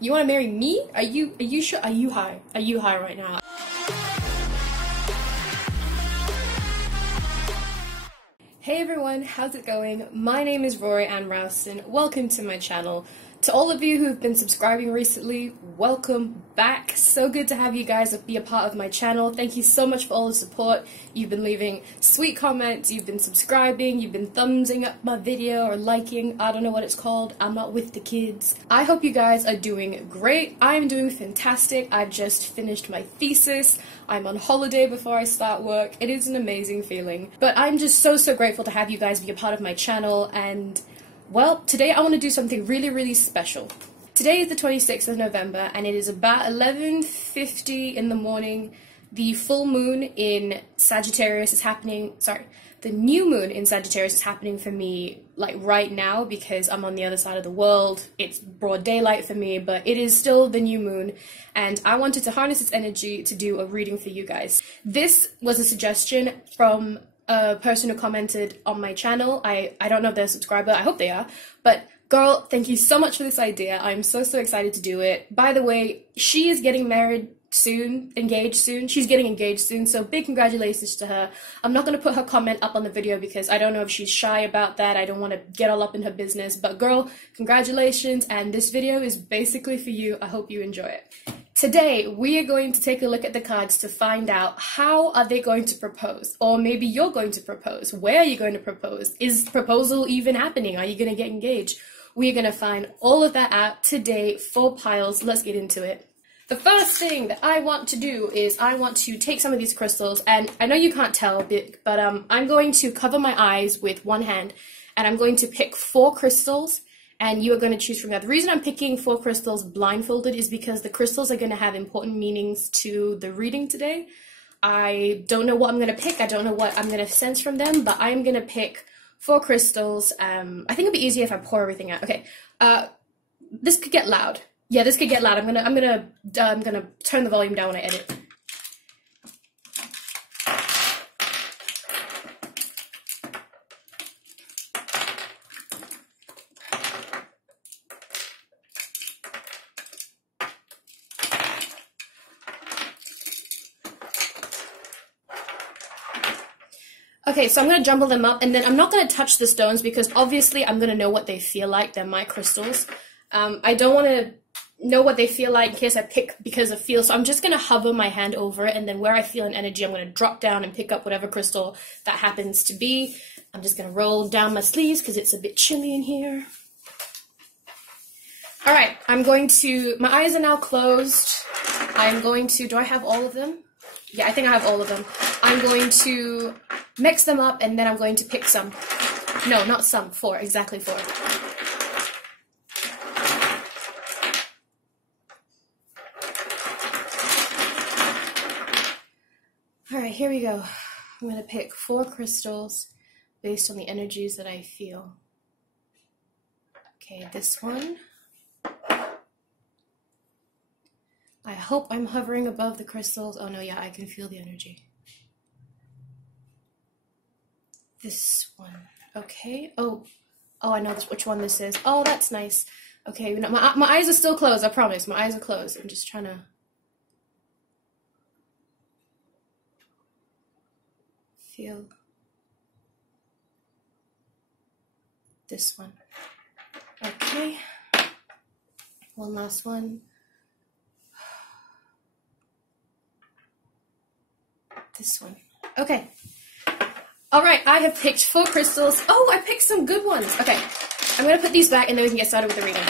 You want to marry me? Are you sure? Are you high? Are you high right now? Hey everyone, how's it going? My name is Rory Ann Rowson. Welcome to my channel. To all of you who've been subscribing recently, welcome back. So good to have you guys be a part of my channel. Thank you so much for all the support. You've been leaving sweet comments, you've been subscribing, you've been thumbsing up my video or liking, I don't know what it's called. I'm not with the kids. I hope you guys are doing great. I'm doing fantastic. I've just finished my thesis. I'm on holiday before I start work. It is an amazing feeling. But I'm just so grateful to have you guys be a part of my channel, and well, today I want to do something really special. Today is the 26th of November and it is about 11:50 in the morning. The full moon in Sagittarius is happening, the new moon in Sagittarius is happening for me like right now because I'm on the other side of the world. It's broad daylight for me, but it is still the new moon and I wanted to harness its energy to do a reading for you guys. This was a suggestion from a person who commented on my channel. I don't know if they're a subscriber, I hope they are, but girl, thank you so much for this idea. I'm so excited to do it. By the way, she is getting married soon, engaged soon. She's getting engaged soon, so big congratulations to her. I'm not going to put her comment up on the video because I don't know if she's shy about that. I don't want to get all up in her business, but girl, congratulations, and this video is basically for you. I hope you enjoy it. Today, we are going to take a look at the cards to find out how are they going to propose, or maybe you're going to propose. Where are you going to propose? Is proposal even happening? Are you going to get engaged? We are going to find all of that out today. 4 piles. Let's get into it. The first thing that I want to do is I want to take some of these crystals, and I know you can't tell, but I'm going to cover my eyes with one hand, and I'm going to pick 4 crystals, and you are going to choose from that. The reason I'm picking 4 crystals blindfolded is because the crystals are going to have important meanings to the reading today. I don't know what I'm going to pick, I don't know what I'm going to sense from them, but I'm going to pick 4 crystals. I think it'd be easier if I pour everything out. Okay, this could get loud. Yeah, this could get loud. I'm gonna turn the volume down when I edit. Okay, so I'm going to jumble them up, and then I'm not going to touch the stones because obviously I'm going to know what they feel like. They're my crystals. I don't want to know what they feel like in case I pick because of feel, so I'm just going to hover my hand over it, and then where I feel an energy, I'm going to drop down and pick up whatever crystal that happens to be. I'm just going to roll down my sleeves because it's a bit chilly in here. Alright, my eyes are now closed. I'm going to, do I have all of them? Yeah, I think I have all of them. I'm going to mix them up, and then I'm going to pick some. No, not some, 4, exactly 4. Alright, here we go. I'm going to pick 4 crystals based on the energies that I feel. Okay, this one. I hope I'm hovering above the crystals. Oh no, yeah, I can feel the energy. This one. Okay. Oh, I know which one this is. Oh, that's nice. Okay, my eyes are still closed, I promise. My eyes are closed. I'm just trying to feel this one. Okay, one last one. This one. Okay. Alright, I have picked 4 crystals. Oh, I picked some good ones. Okay, I'm going to put these back and then we can get started with the reading.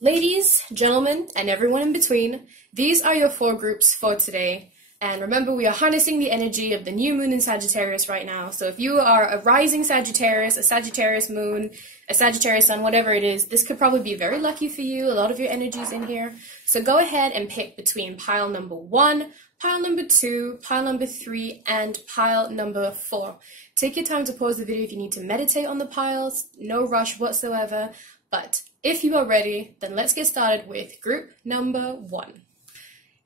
Ladies, gentlemen, and everyone in between, these are your 4 groups for today. And remember, we are harnessing the energy of the new moon in Sagittarius right now. So if you are a rising Sagittarius, a Sagittarius moon, a Sagittarius sun, whatever it is, this could probably be very lucky for you. A lot of your energy's in here. So go ahead and pick between pile number 1, pile number 2, pile number 3, and pile number 4. Take your time to pause the video if you need to meditate on the piles. No rush whatsoever. But if you are ready, then let's get started with group number 1.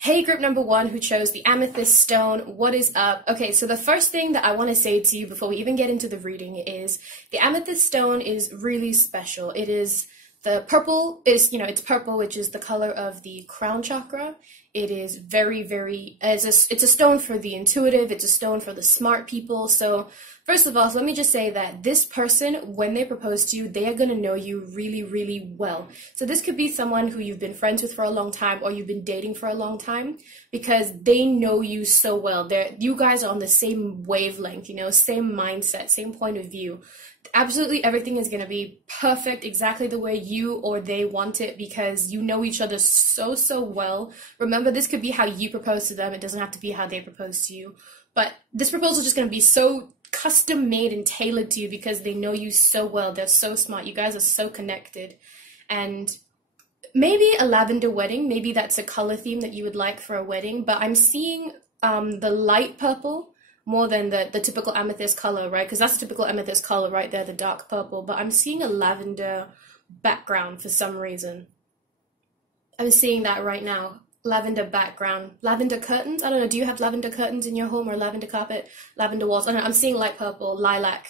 Hey, group number 1 who chose the amethyst stone, what is up? Okay, so the first thing that I want to say to you before we even get into the reading is the amethyst stone is really special. It is The purple is, it's purple, which is the color of the crown chakra. It is very, very, it's a stone for the intuitive, it's a stone for the smart people. So first of all, let me just say that this person, when they propose to you, they are going to know you really, really well. So this could be someone who you've been friends with for a long time, or you've been dating for a long time, because they know you so well. You guys are on the same wavelength, same mindset, same point of view. Absolutely everything is going to be perfect, exactly the way you or they want it, because you know each other so, so well. Remember, this could be how you propose to them. It doesn't have to be how they propose to you. But this proposal is just going to be so custom made and tailored to you because they know you so well. They're so smart. You guys are so connected. And maybe a lavender wedding. Maybe that's a color theme that you would like for a wedding. But I'm seeing the light purple more than the typical amethyst color, right? Because that's the typical amethyst color right there, the dark purple. But I'm seeing a lavender background for some reason. I'm seeing that right now. Lavender background. Lavender curtains? I don't know. Do you have lavender curtains in your home, or lavender carpet? Lavender walls? I don't know. I'm seeing light purple, lilac,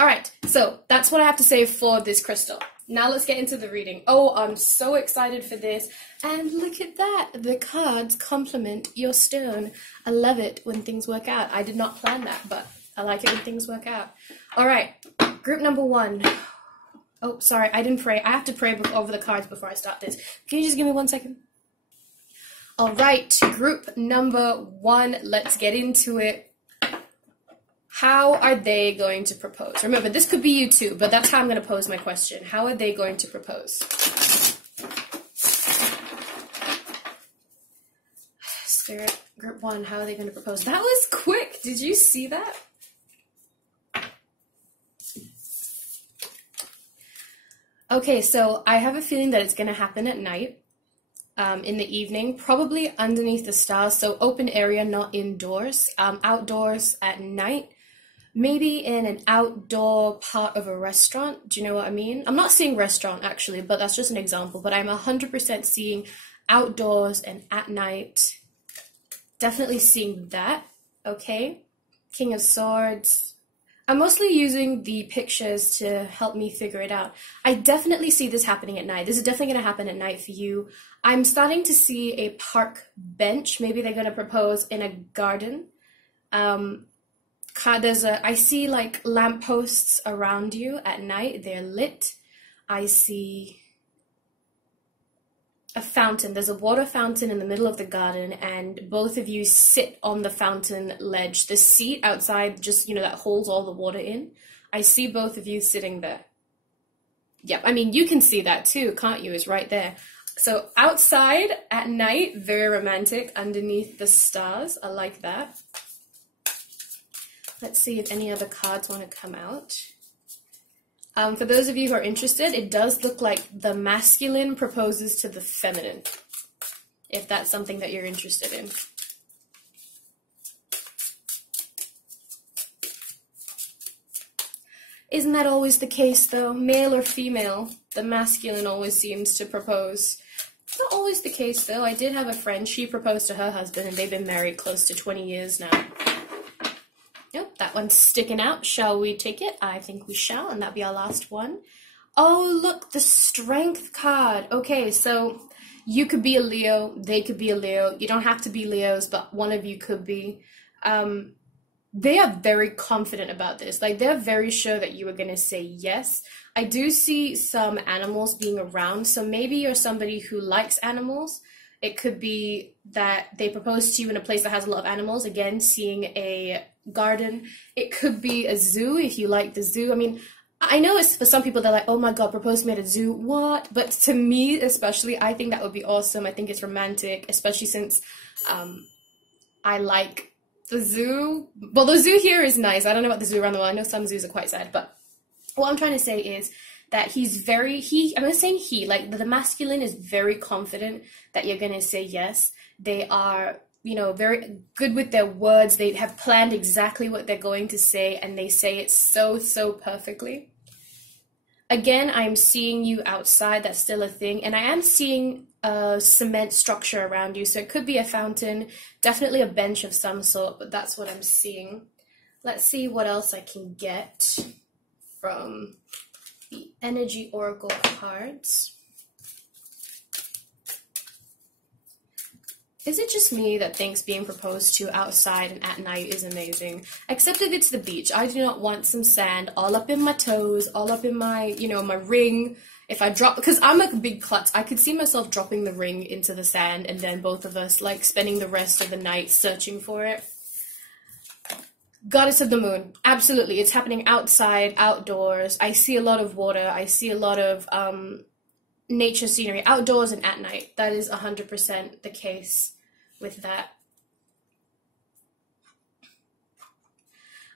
All right. So that's what I have to say for this crystal. Now let's get into the reading. Oh, I'm so excited for this. And look at that. The cards complement your stone. I love it when things work out. I did not plan that, but I like it when things work out. All right. Group number 1. Oh, sorry. I didn't pray. I have to pray over the cards before I start this. Can you just give me 1 second? All right. Group number 1. Let's get into it. How are they going to propose? Remember, this could be you too, but that's how I'm going to pose my question. How are they going to propose? Spirit, group 1, how are they going to propose? That was quick. Did you see that? Okay, so I have a feeling that it's going to happen at night, in the evening, probably underneath the stars, so open area, not indoors, outdoors at night. Maybe in an outdoor part of a restaurant. Do you know what I mean? I'm not seeing restaurant, actually, but that's just an example. But I'm 100% seeing outdoors and at night. Definitely seeing that, okay? King of Swords. I'm mostly using the pictures to help me figure it out. I definitely see this happening at night. This is definitely going to happen at night for you. I'm starting to see a park bench. Maybe they're going to propose in a garden. I see like lampposts around you at night. They're lit. I see a fountain. There's a water fountain in the middle of the garden, and both of you sit on the fountain ledge. The seat outside, just, that holds all the water in. I see both of you sitting there. Yep, I mean, you can see that too, can't you? It's right there. So outside at night, very romantic, underneath the stars. I like that. Let's see if any other cards want to come out. For those of you who are interested, it does look like the masculine proposes to the feminine, if that's something that you're interested in. Isn't that always the case, though? Male or female, the masculine always seems to propose. It's not always the case, though. I did have a friend, she proposed to her husband, and they've been married close to 20 years now. Yep, that one's sticking out. Shall we take it? I think we shall, and that'll be our last one. Oh, look, the Strength card. Okay, so you could be a Leo, they could be a Leo. You don't have to be Leos, but one of you could be. They are very confident about this. Like, they're very sure that you are going to say yes. I do see some animals being around, so maybe you're somebody who likes animals. It could be that they propose to you in a place that has a lot of animals. Again, seeing a garden. It could be a zoo if you like the zoo. I mean, I know it's for some people they're like, oh my god, propose to me at a zoo, what? But to me especially, I think that would be awesome. I think it's romantic, especially since I like the zoo. Well, the zoo here is nice. I don't know about the zoo around the world. I know some zoos are quite sad, but what I'm trying to say is that I'm not saying like the masculine is very confident that you're going to say yes. They are, very good with their words. They have planned exactly what they're going to say, and they say it so, so perfectly. Again, I'm seeing you outside. That's still a thing. And I am seeing a cement structure around you. So it could be a fountain, definitely a bench of some sort, but that's what I'm seeing. Let's see what else I can get from the energy oracle cards. Is it just me that thinks being proposed to outside and at night is amazing? Except if it's the beach. I do not want some sand all up in my toes, all up in my, you know, my ring. If I drop, because I'm a big klutz, I could see myself dropping the ring into the sand and then both of us like spending the rest of the night searching for it. Goddess of the moon, absolutely. It's happening outside, outdoors. I see a lot of water. I see a lot of nature scenery, outdoors and at night. That is 100% the case with that.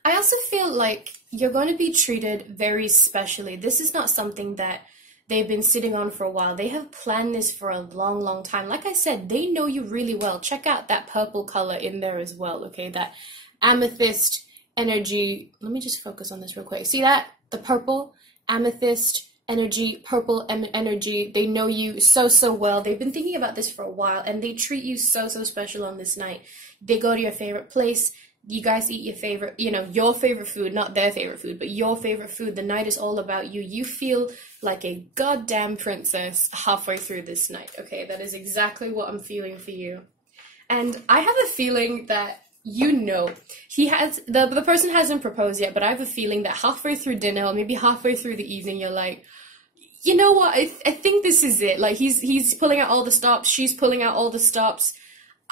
I also feel like you're going to be treated very specially. This is not something that they've been sitting on for a while. They have planned this for a long, long time. Like I said, they know you really well. Check out that purple color in there as well, okay? That amethyst energy. Let me just focus on this real quick. See that? The purple, amethyst energy, purple energy. They know you so, so well. They've been thinking about this for a while, and they treat you so, so special on this night. They go to your favorite place. You guys eat your favorite, you know, your favorite food, not their favorite food, but your favorite food. The night is all about you. You feel like a goddamn princess halfway through this night, okay? That is exactly what I'm feeling for you. And I have a feeling that, you know, he has, the person hasn't proposed yet, but I have a feeling that halfway through dinner, or maybe halfway through the evening, you're like, you know what, I think this is it. Like, he's pulling out all the stops, she's pulling out all the stops.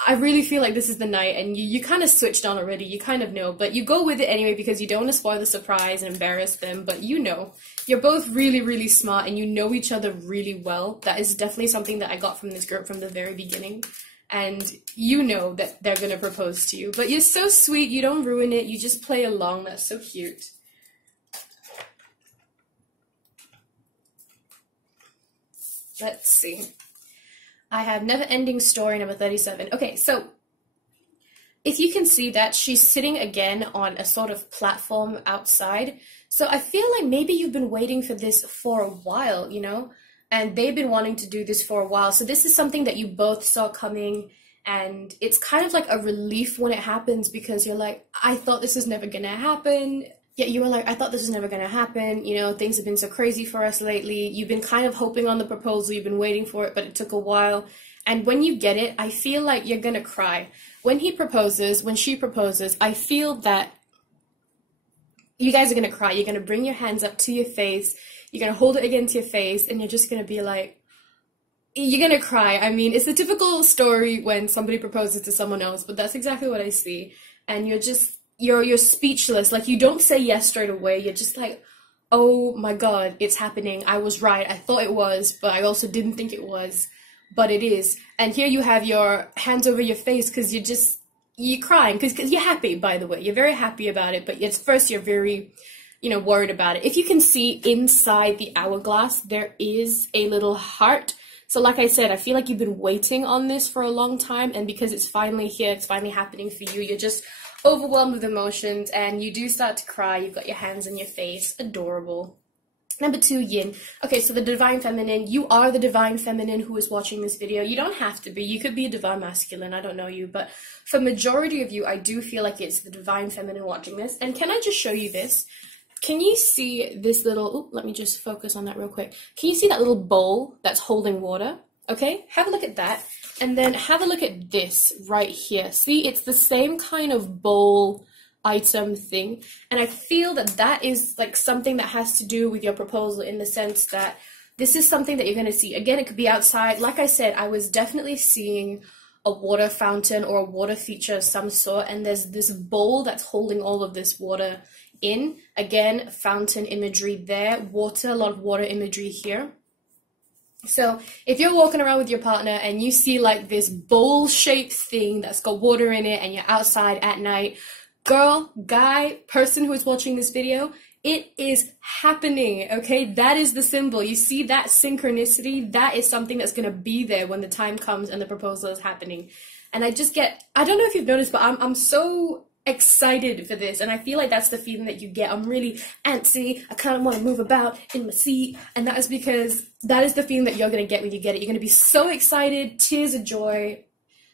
I really feel like this is the night, and you kind of switched on already, you kind of know, but you go with it anyway because you don't want to spoil the surprise and embarrass them, but you know. You're both really, really smart, and you know each other really well. That is definitely something that I got from this group from the very beginning. And you know that they're going to propose to you. But you're so sweet, you don't ruin it, you just play along. That's so cute. Let's see. I have Never Ending Story number 37. Okay, so if you can see that, she's sitting again on a sort of platform outside. So I feel like maybe you've been waiting for this for a while, you know? And they've been wanting to do this for a while. So this is something that you both saw coming, and it's kind of like a relief when it happens because you're like, I thought this was never gonna happen. Yeah, you were like, I thought this was never gonna happen. You know, things have been so crazy for us lately. You've been kind of hoping on the proposal. You've been waiting for it, but it took a while. And when you get it, I feel like you're gonna cry. When he proposes, when she proposes, I feel that you guys are gonna cry. You're gonna bring your hands up to your face. You're going to hold it against your face, and you're just going to be like, you're going to cry. I mean, it's a typical story when somebody proposes to someone else, but that's exactly what I see. And you're just, you're speechless. Like, you don't say yes straight away. You're just like, oh my God, it's happening. I was right. I thought it was, but I also didn't think it was, but it is. And here you have your hands over your face because you're crying because you're happy, by the way. You're very happy about it, but first you're very, you know, worried about it. If you can see inside the hourglass, there is a little heart. So like I said, I feel like you've been waiting on this for a long time, and because it's finally here, it's finally happening for you, you're just overwhelmed with emotions, and you do start to cry. You've got your hands in your face. Adorable. Number 2, yin. Okay, so the divine feminine. You are the divine feminine who is watching this video. You don't have to be. You could be a divine masculine. I don't know you, but for majority of you, I do feel like it's the divine feminine watching this. And can I just show you this? Can you see this little, let me just focus on that real quick. Can you see that little bowl that's holding water? Okay, have a look at that. And then have a look at this right here. See, it's the same kind of bowl item thing. And I feel that that is like something that has to do with your proposal in the sense that this is something that you're going to see. Again, it could be outside. Like I said, I was definitely seeing a water fountain or a water feature of some sort. And there's this bowl that's holding all of this water in. Again, fountain imagery there, water, a lot of water imagery here. So if you're walking around with your partner and you see like this bowl-shaped thing that's got water in it and you're outside at night, girl, guy, person who is watching this video, it is happening, okay? That is the symbol. You see that synchronicity? That is something that's going to be there when the time comes and the proposal is happening. And I just get, I don't know if you've noticed, but I'm so excited for this, and I feel like that's the feeling that you get. I'm really antsy. I kind of want to move about in my seat, and that is because that is the feeling that you're going to get when you get it. You're going to be so excited, tears of joy.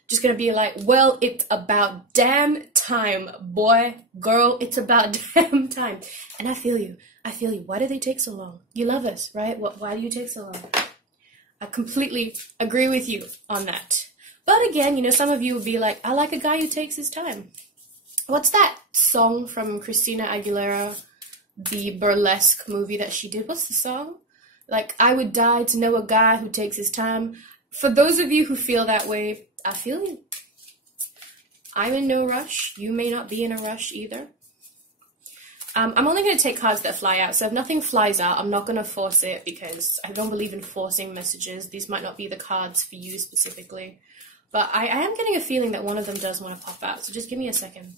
just gonna be like, well, it's about damn time, boy, girl, it's about damn time. And I feel you. Why do they take so long? You love us, right? Why do you take so long? I completely agree with you on that. But again, you know, some of you will be like, I like a guy who takes his time. What's that song from Christina Aguilera, the burlesque movie that she did? What's the song? Like, I would die to know a guy who takes his time. For those of you who feel that way, I feel you. I'm in no rush. You may not be in a rush either. I'm only going to take cards that fly out, so if nothing flies out, I'm not going to force it because I don't believe in forcing messages. These might not be the cards for you specifically. But I am getting a feeling that one of them does want to pop out, so just give me a second.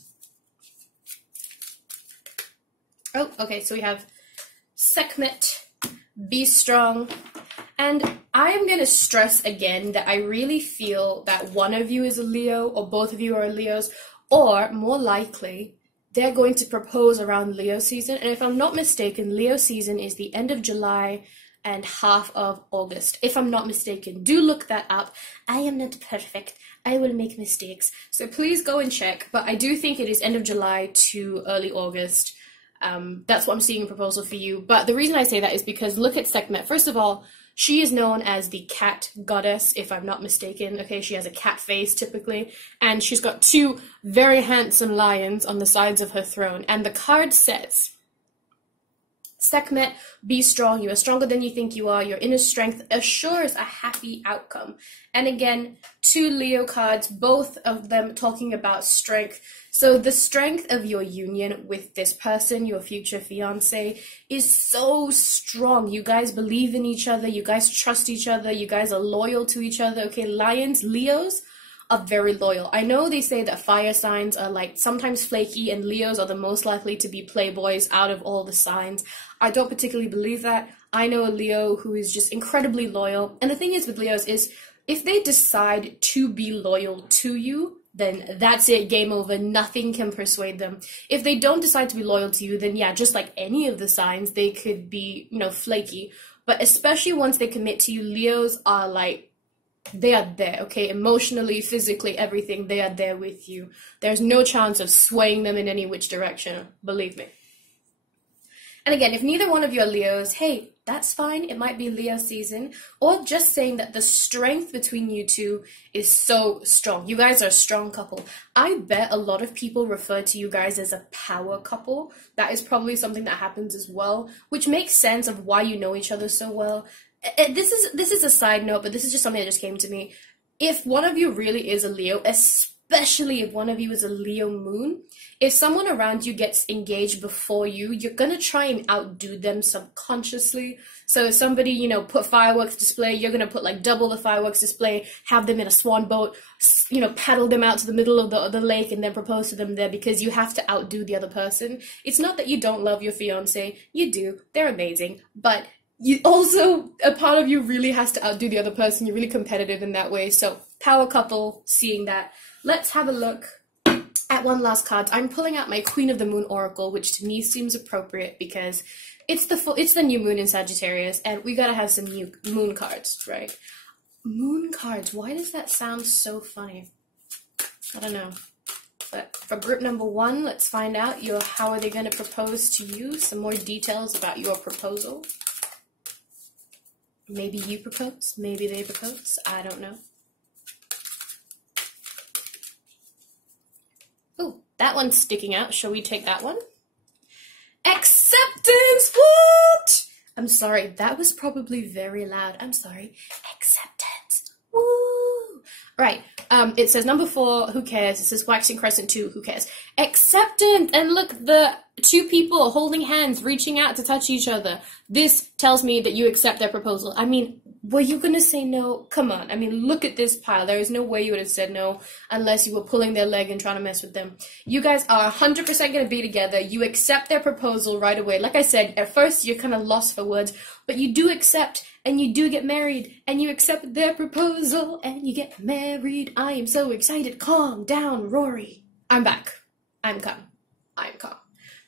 Oh, okay, so we have Sekhmet, Be Strong, and I am going to stress again that I really feel that one of you is a Leo, or both of you are Leos, or more likely, they're going to propose around Leo season. And if I'm not mistaken, Leo season is the end of July and half of August. If I'm not mistaken, do look that up. I am not perfect. I will make mistakes. So please go and check. But I do think it is end of July to early August. That's what I'm seeing in proposal for you. But the reason I say that is because look at Sekhmet. First of all, she is known as the cat goddess, if I'm not mistaken. Okay, she has a cat face typically, and she's got two very handsome lions on the sides of her throne. And the card says, Sekhmet, be strong. You are stronger than you think you are. Your inner strength assures a happy outcome. And again, two Leo cards, both of them talking about strength. So the strength of your union with this person, your future fiance, is so strong. You guys believe in each other. You guys trust each other. You guys are loyal to each other. Okay, Lions, Leos are very loyal. I know they say that fire signs are like sometimes flaky and Leos are the most likely to be playboys out of all the signs. I don't particularly believe that. I know a Leo who is just incredibly loyal. And the thing is with Leos is if they decide to be loyal to you, then that's it, game over. Nothing can persuade them. If they don't decide to be loyal to you, then yeah, just like any of the signs, they could be, you know, flaky. But especially once they commit to you, Leos are like, they are there, okay? Emotionally, physically, everything, they are there with you. There's no chance of swaying them in any which direction, believe me. And again, if neither one of you are Leos, hey, that's fine. It might be Leo season. Or just saying that the strength between you two is so strong. You guys are a strong couple. I bet a lot of people refer to you guys as a power couple. That is probably something that happens as well, which makes sense of why you know each other so well. This is a side note, but this is just something that just came to me. If one of you really is a Leo, especially if one of you is a Leo moon, if someone around you gets engaged before you, you're going to try and outdo them subconsciously. So if somebody, you know, put fireworks display, you're going to put like double the fireworks display, have them in a swan boat, you know, paddle them out to the middle of the lake and then propose to them there because you have to outdo the other person. It's not that you don't love your fiance. You do. They're amazing. But you also, a part of you really has to outdo the other person. You're really competitive in that way. So power couple, seeing that. Let's have a look at one last card. I'm pulling out my Queen of the Moon Oracle, which to me seems appropriate because it's the new moon in Sagittarius, and we gotta have some new moon cards, right? Moon cards. Why does that sound so funny? I don't know. But for group number one, let's find out how are they going to propose to you? Some more details about your proposal. Maybe you propose. Maybe they propose. I don't know. Oh, that one's sticking out. Shall we take that one? Acceptance! What? I'm sorry, that was probably very loud. I'm sorry. Acceptance. Woo! Right. It says number 4, who cares? It says waxing crescent 2, who cares? Acceptance! And look, the two people holding hands, reaching out to touch each other. This tells me that you accept their proposal. I mean, were you gonna say no? Come on. I mean, look at this pile. There is no way you would have said no unless you were pulling their leg and trying to mess with them. You guys are 100% gonna be together. You accept their proposal right away. Like I said, at first you're kind of lost for words, but you do accept and you do get married and you accept their proposal and you get married. I am so excited. Calm down, Rory. I'm back. I'm calm. I'm calm.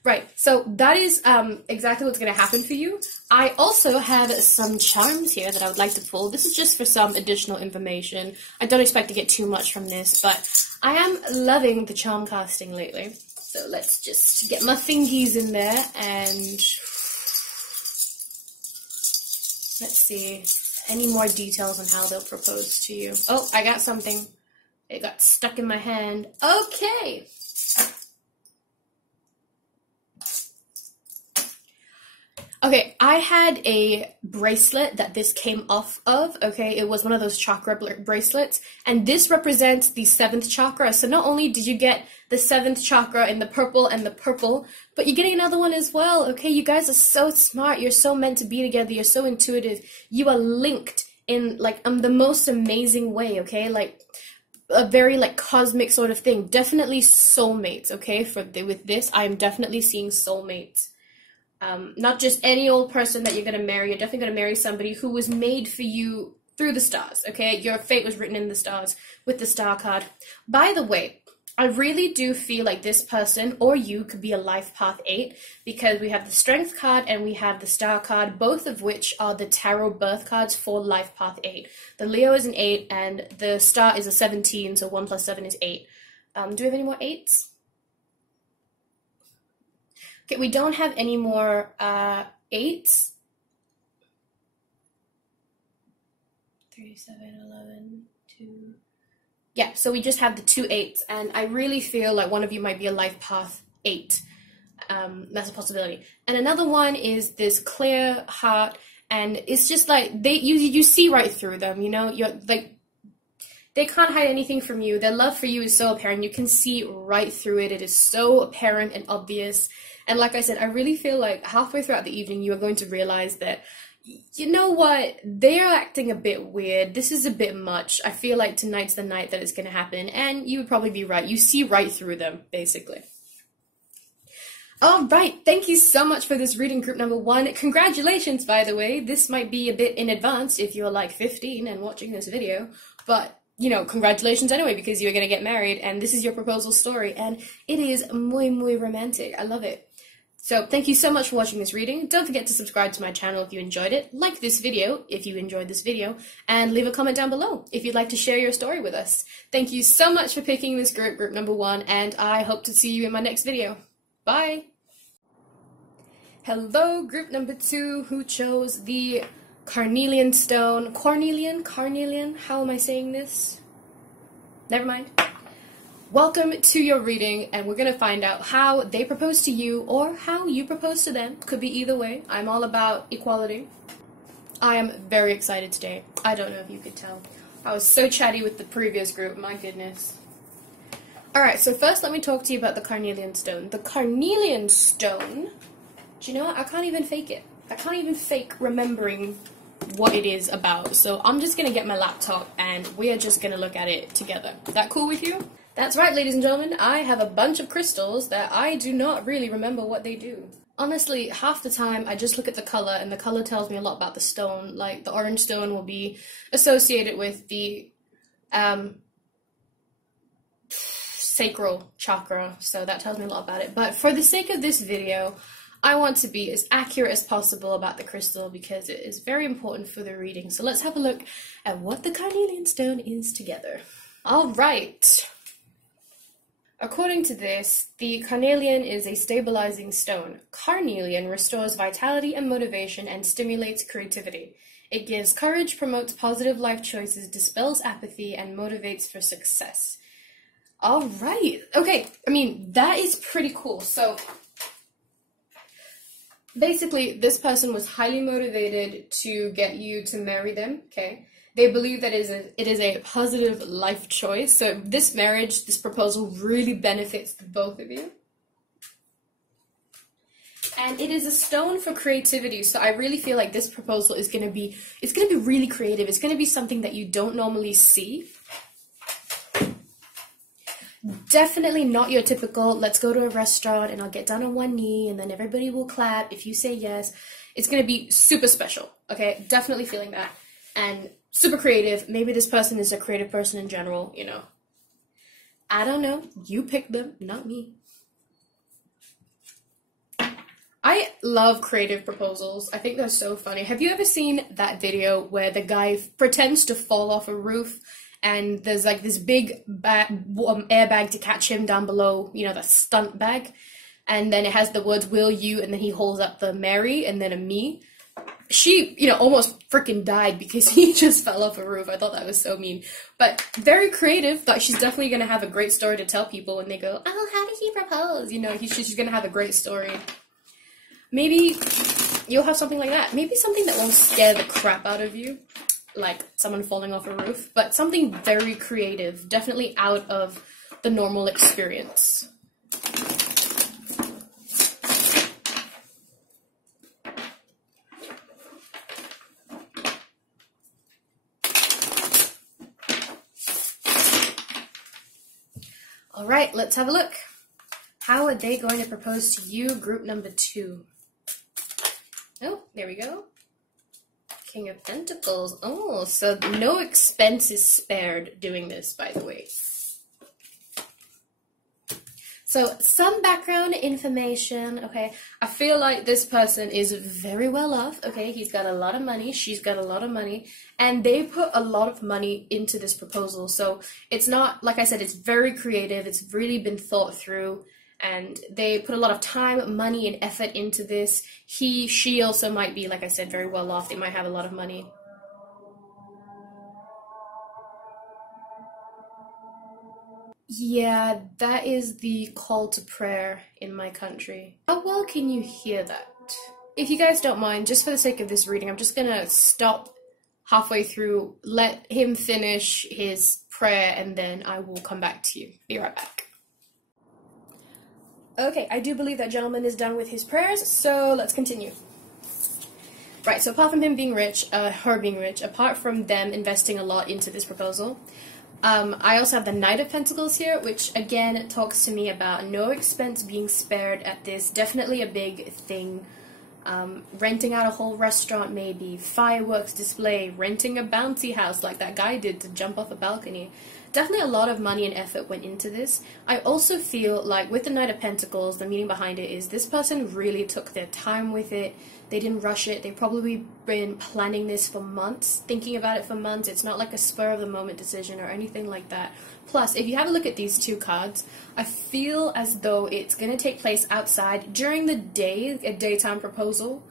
Right, so that is exactly what's going to happen for you. I also have some charms here that I would like to pull. This is just for some additional information. I don't expect to get too much from this, but I am loving the charm casting lately. So let's just get my fingies in there and let's see any more details on how they'll propose to you. Oh, I got something. It got stuck in my hand. Okay. Okay, I had a bracelet that this came off of, okay? It was one of those chakra bracelets, and this represents the 7th chakra. So not only did you get the 7th chakra in the purple, but you're getting another one as well, okay? You guys are so smart. You're so meant to be together. You're so intuitive. You are linked in, like, the most amazing way, okay? Like, a very, like, cosmic sort of thing. Definitely soulmates, okay? With this, I'm definitely seeing soulmates. Not just any old person that you're going to marry. You're definitely going to marry somebody who was made for you through the stars, okay? Your fate was written in the stars with the star card. By the way, I really do feel like this person or you could be a life path 8 because we have the strength card and we have the star card, both of which are the tarot birth cards for life path 8. The Leo is an 8 and the star is a 17, so 1 plus 7 is 8. Do we have any more 8s? Okay, we don't have any more 8s. 3, 7, 11, 2. Yeah, so we just have the 2 8s, and I really feel like one of you might be a life path 8. That's a possibility. And another one is this clear heart, and it's just like you see right through them, you know? You're like, they can't hide anything from you. Their love for you is so apparent. You can see right through it. It is so apparent and obvious. And like I said, I really feel like halfway throughout the evening, you are going to realize that, you know what, they're acting a bit weird. This is a bit much. I feel like tonight's the night that it's going to happen. And you would probably be right. You see right through them, basically. All right, thank you so much for this reading, group number 1. Congratulations, by the way. This might be a bit in advance if you're like 15 and watching this video. But, you know, congratulations anyway, because you're going to get married. And this is your proposal story. And it is muy, muy romantic. I love it. So thank you so much for watching this reading. Don't forget to subscribe to my channel if you enjoyed it, like this video if you enjoyed this video, and leave a comment down below if you'd like to share your story with us. Thank you so much for picking this group number 1, and I hope to see you in my next video. Bye! Hello, group number 2, who chose the carnelian stone. Carnelian? How am I saying this? Never mind. Welcome to your reading, and we're going to find out how they propose to you or how you propose to them. Could be either way. I'm all about equality. I am very excited today. I don't know if you could tell. I was so chatty with the previous group, my goodness. Alright, so first let me talk to you about the carnelian stone. The carnelian stone, do you know what? I can't even fake it. I can't even fake remembering what it is about. So I'm just going to get my laptop and we are just going to look at it together. Is that cool with you? That's right, ladies and gentlemen, I have a bunch of crystals that I do not really remember what they do. Honestly, half the time I just look at the color, and the color tells me a lot about the stone. Like, the orange stone will be associated with the sacral chakra, so that tells me a lot about it. But for the sake of this video, I want to be as accurate as possible about the crystal because it is very important for the reading. So let's have a look at what the carnelian stone is together. All right. According to this, the carnelian is a stabilizing stone. Carnelian restores vitality and motivation and stimulates creativity. It gives courage, promotes positive life choices, dispels apathy, and motivates for success. All right. Okay, I mean, that is pretty cool. So, basically, this person was highly motivated to get you to marry them, okay? They believe that it is a positive life choice. So this marriage, this proposal really benefits the both of you. And it is a stone for creativity. So I really feel like this proposal is going to be, it's going to be really creative. It's going to be something that you don't normally see. Definitely not your typical, let's go to a restaurant and I'll get down on one knee and then everybody will clap if you say yes. It's going to be super special, okay? Definitely feeling that. And super creative. Maybe this person is a creative person in general, you know. I don't know. You pick them, not me. I love creative proposals. I think they're so funny. Have you ever seen that video where the guy pretends to fall off a roof and there's like this big airbag to catch him down below, you know, the stunt bag? And then it has the words, will you? And then he holds up the Mary and then a me. She, you know, almost freaking died because he just fell off a roof. I thought that was so mean. But very creative. Thought she's definitely going to have a great story to tell people when they go, oh, how did he propose? You know, she's going to have a great story. Maybe you'll have something like that. Maybe something that won't scare the crap out of you, like someone falling off a roof, but something very creative, definitely out of the normal experience. All right, let's have a look. How are they going to propose to you, group number 2? Oh, there we go. King of Pentacles. Oh, so no expense is spared doing this, by the way. So, some background information, okay. I feel like this person is very well off, okay. He's got a lot of money, she's got a lot of money, and they put a lot of money into this proposal. So, it's not, like I said, it's very creative, it's really been thought through, and they put a lot of time, money, and effort into this. She also might be, like I said, very well off. They might have a lot of money. Yeah, that is the call to prayer in my country. How well can you hear that? If you guys don't mind, just for the sake of this reading, I'm just gonna stop halfway through, let him finish his prayer, and then I will come back to you. Be right back. Okay, I do believe that gentleman is done with his prayers, so let's continue. Right, so apart from him being rich, her being rich, apart from them investing a lot into this proposal, I also have the Knight of Pentacles here, which again talks to me about no expense being spared at this. Definitely a big thing. Renting out a whole restaurant maybe, fireworks display, renting a bouncy house like that guy did to jump off a balcony. Definitely a lot of money and effort went into this. I also feel like with the Knight of Pentacles, the meaning behind it is this person really took their time with it. They didn't rush it. They've probably been planning this for months, thinking about it for months. It's not like a spur-of-the-moment decision or anything like that. Plus, if you have a look at these two cards, I feel as though it's going to take place outside during the day, a daytime proposal.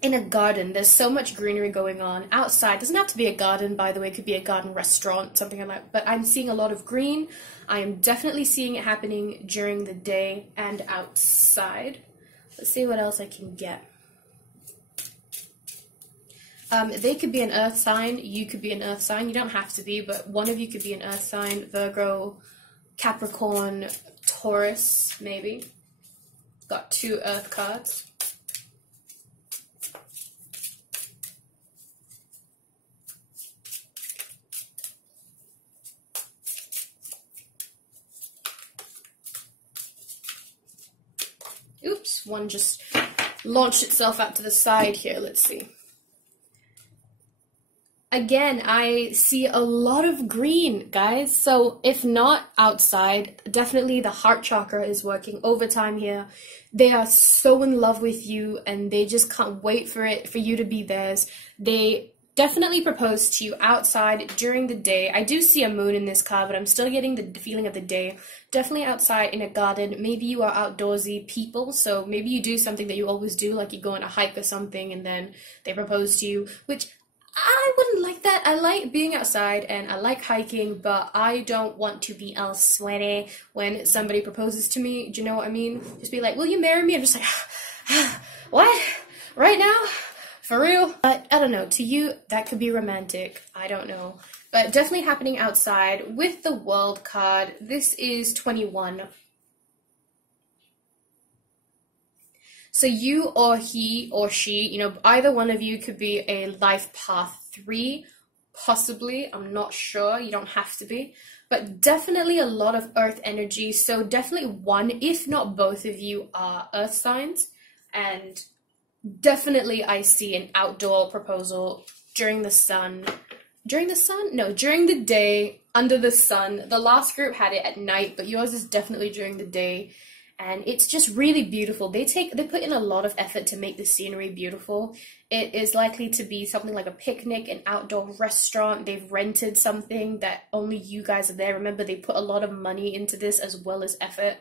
In a garden, there's so much greenery going on outside. Doesn't have to be a garden, by the way. It could be a garden restaurant, something like that. But I'm seeing a lot of green. I am definitely seeing it happening during the day and outside. Let's see what else I can get. They could be an earth sign. You could be an earth sign. You don't have to be, but one of you could be an earth sign. Virgo, Capricorn, Taurus, maybe. Got 2 earth cards. Oops, one just launched itself out to the side here. Let's see. Again, I see a lot of green, guys. So if not outside, definitely the heart chakra is working overtime here. They are so in love with you and they just can't wait for you to be theirs. They definitely propose to you outside during the day. I do see a moon in this card, but I'm still getting the feeling of the day. Definitely outside in a garden. Maybe you are outdoorsy people, so maybe you do something that you always do, like you go on a hike or something, and then they propose to you, which I wouldn't like that. I like being outside and I like hiking, but I don't want to be all sweaty when somebody proposes to me. Do you know what I mean? Just be like, will you marry me? I'm just like, what? Right now? For real? But I don't know, to you, that could be romantic. I don't know. But definitely happening outside. With the World card, this is 21. So you or he or she, you know, either one of you could be a life path 3, possibly. I'm not sure. You don't have to be. But definitely a lot of earth energy. So definitely one, if not both of you, are earth signs. And definitely I see an outdoor proposal during the sun. During the sun? No, during the day, under the sun. The last group had it at night, but yours is definitely during the day. and it's just really beautiful. They put in a lot of effort to make the scenery beautiful. It is likely to be something like a picnic, an outdoor restaurant. They've rented something that only you guys are there. Remember, they put a lot of money into this as well as effort.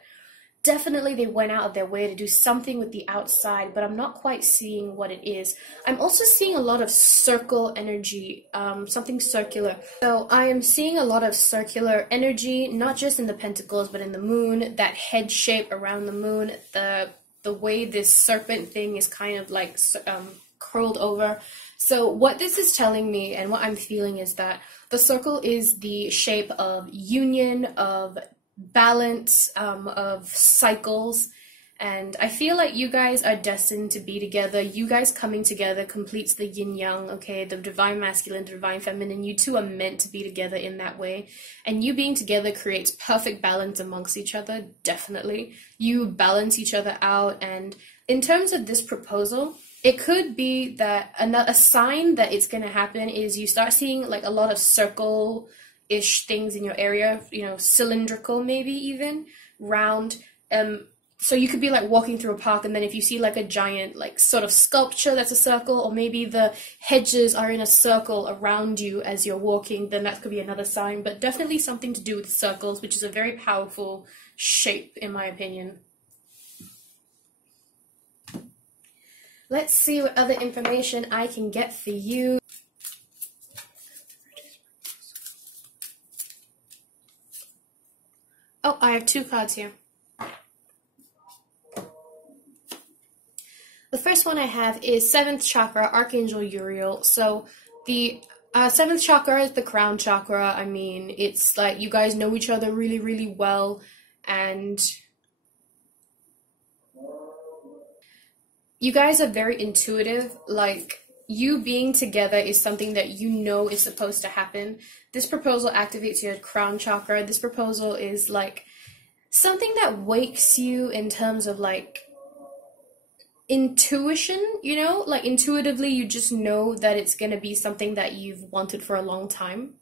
Definitely they went out of their way to do something with the outside, but I'm not quite seeing what it is. I'm also seeing a lot of circle energy, something circular. So I am seeing a lot of circular energy, not just in the pentacles, but in the moon, that head shape around the moon, the way this serpent thing is kind of like curled over. So what this is telling me and what I'm feeling is that the circle is the shape of union, of balance, of cycles, and I feel like you guys are destined to be together. You guys coming together completes the yin yang, okay, the divine masculine, the divine feminine. You two are meant to be together in that way, and you being together creates perfect balance amongst each other. Definitely you balance each other out. And in terms of this proposal, it could be that a sign that it's going to happen is you start seeing like a lot of circle-ish things in your area, you know, cylindrical, maybe even round. So you could be like walking through a park, and then if you see like a giant like sort of sculpture that's a circle, or maybe the hedges are in a circle around you as you're walking, then that could be another sign. But definitely something to do with circles, which is a very powerful shape in my opinion. Let's see what other information I can get for you. Oh, I have two cards here. The first one I have is 7th chakra, Archangel Uriel. So the 7th chakra is the crown chakra. I mean, it's like you guys know each other really, really well, and you guys are very intuitive. Like, you being together is something that you know is supposed to happen. This proposal activates your crown chakra. This proposal is like something that wakes you in terms of like intuition, you know, like intuitively you just know that it's going to be something that you've wanted for a long time.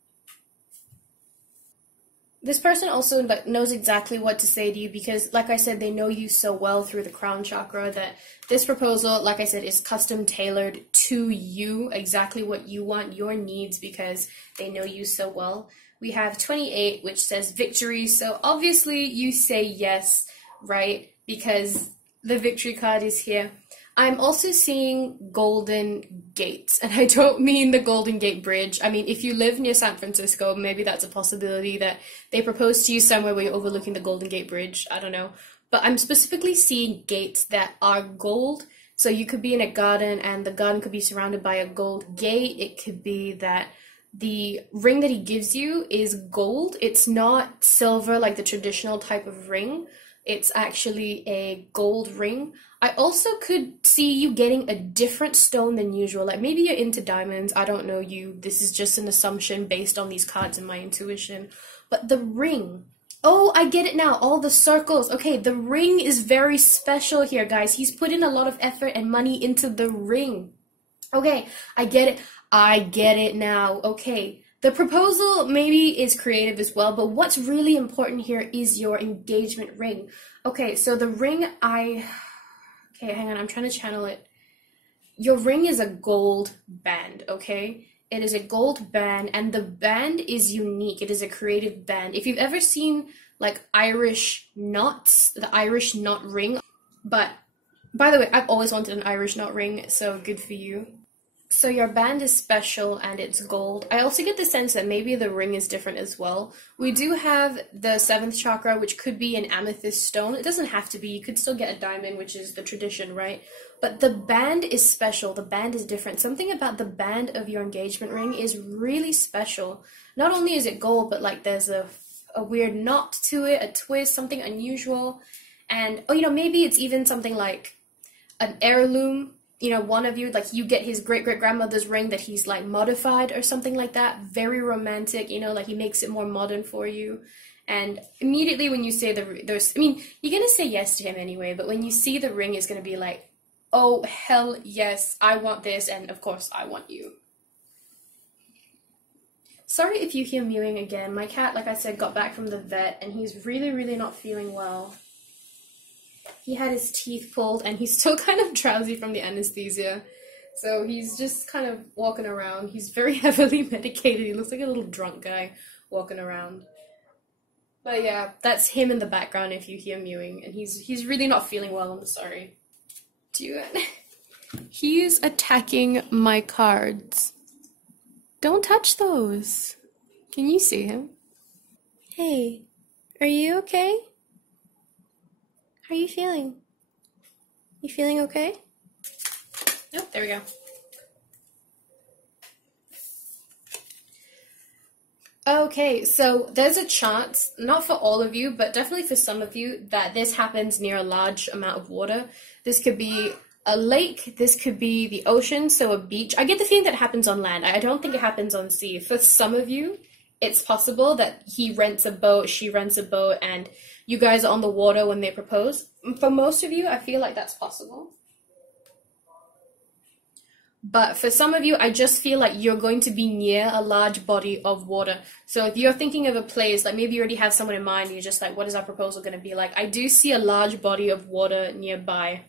This person also like knows exactly what to say to you because, like I said, they know you so well through the crown chakra that this proposal, like I said, is custom tailored to you, exactly what you want, your needs, because they know you so well. We have 28, which says victory. So obviously you say yes, right? Because the victory card is here. I'm also seeing Golden Gate, and I don't mean the Golden Gate Bridge. I mean, if you live near San Francisco, maybe that's a possibility that they propose to you somewhere where you're overlooking the Golden Gate Bridge. I don't know. But I'm specifically seeing gates that are gold. So you could be in a garden, and the garden could be surrounded by a gold gate. It could be that the ring that he gives you is gold. It's not silver like the traditional type of ring. It's actually a gold ring. I also could see you getting a different stone than usual. Like maybe you're into diamonds. I don't know you. This is just an assumption based on these cards and my intuition. But the ring. Oh, I get it now. All the circles. Okay, the ring is very special here, guys. He's put in a lot of effort and money into the ring. Okay, I get it. I get it now. Okay. The proposal maybe is creative as well, but what's really important here is your engagement ring. Okay, so the ring okay, hang on, I'm trying to channel it. Your ring is a gold band, okay? It is a gold band, and the band is unique. It is a creative band. If you've ever seen, like, Irish knots, the Irish knot ring, but, by the way, I've always wanted an Irish knot ring, so good for you. So your band is special and it's gold. I also get the sense that maybe the ring is different as well. We do have the 7th chakra, which could be an amethyst stone. It doesn't have to be. You could still get a diamond, which is the tradition, right? But the band is special. The band is different. Something about the band of your engagement ring is really special. Not only is it gold, but like there's a weird knot to it, a twist, something unusual. And, oh, you know, maybe it's even something like an heirloom. You know, one of you, like, you get his great-great-grandmother's ring that he's, like, modified or something like that. Very romantic, you know, like, he makes it more modern for you. And immediately when you say I mean, you're going to say yes to him anyway, but when you see the ring, it's going to be like, oh, hell yes, I want this, and of course, I want you. Sorry if you hear mewing again. My cat, like I said, got back from the vet, and he's really, really not feeling well. he had his teeth pulled and he's still kind of drowsy from the anesthesia. So he's just kind of walking around. He's very heavily medicated. He looks like a little drunk guy walking around. But yeah, that's him in the background if you hear mewing. And he's really not feeling well, I'm sorry. He's attacking my cards. Don't touch those. Can you see him? Hey, are you okay? How are you feeling? You feeling okay? Nope, there we go. Okay, so there's a chance, not for all of you, but definitely for some of you, that this happens near a large amount of water. This could be a lake, this could be the ocean, so a beach. I get the feeling that it happens on land. I don't think it happens on sea. For some of you, it's possible that he rents a boat, she rents a boat, and you guys are on the water when they propose. For most of you, I feel like that's possible. But for some of you, I just feel like you're going to be near a large body of water. So if you're thinking of a place, like maybe you already have someone in mind, and you're just like, what is our proposal going to be like? I do see a large body of water nearby.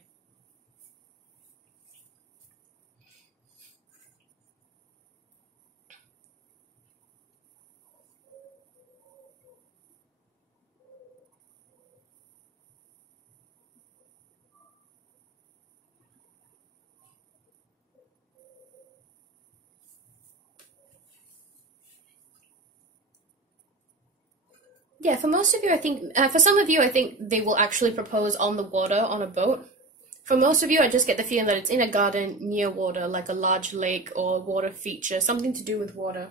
Yeah, for most of you, I think, for some of you, I think they will actually propose on the water, on a boat. For most of you, I just get the feeling that it's in a garden near water, like a large lake or water feature, something to do with water.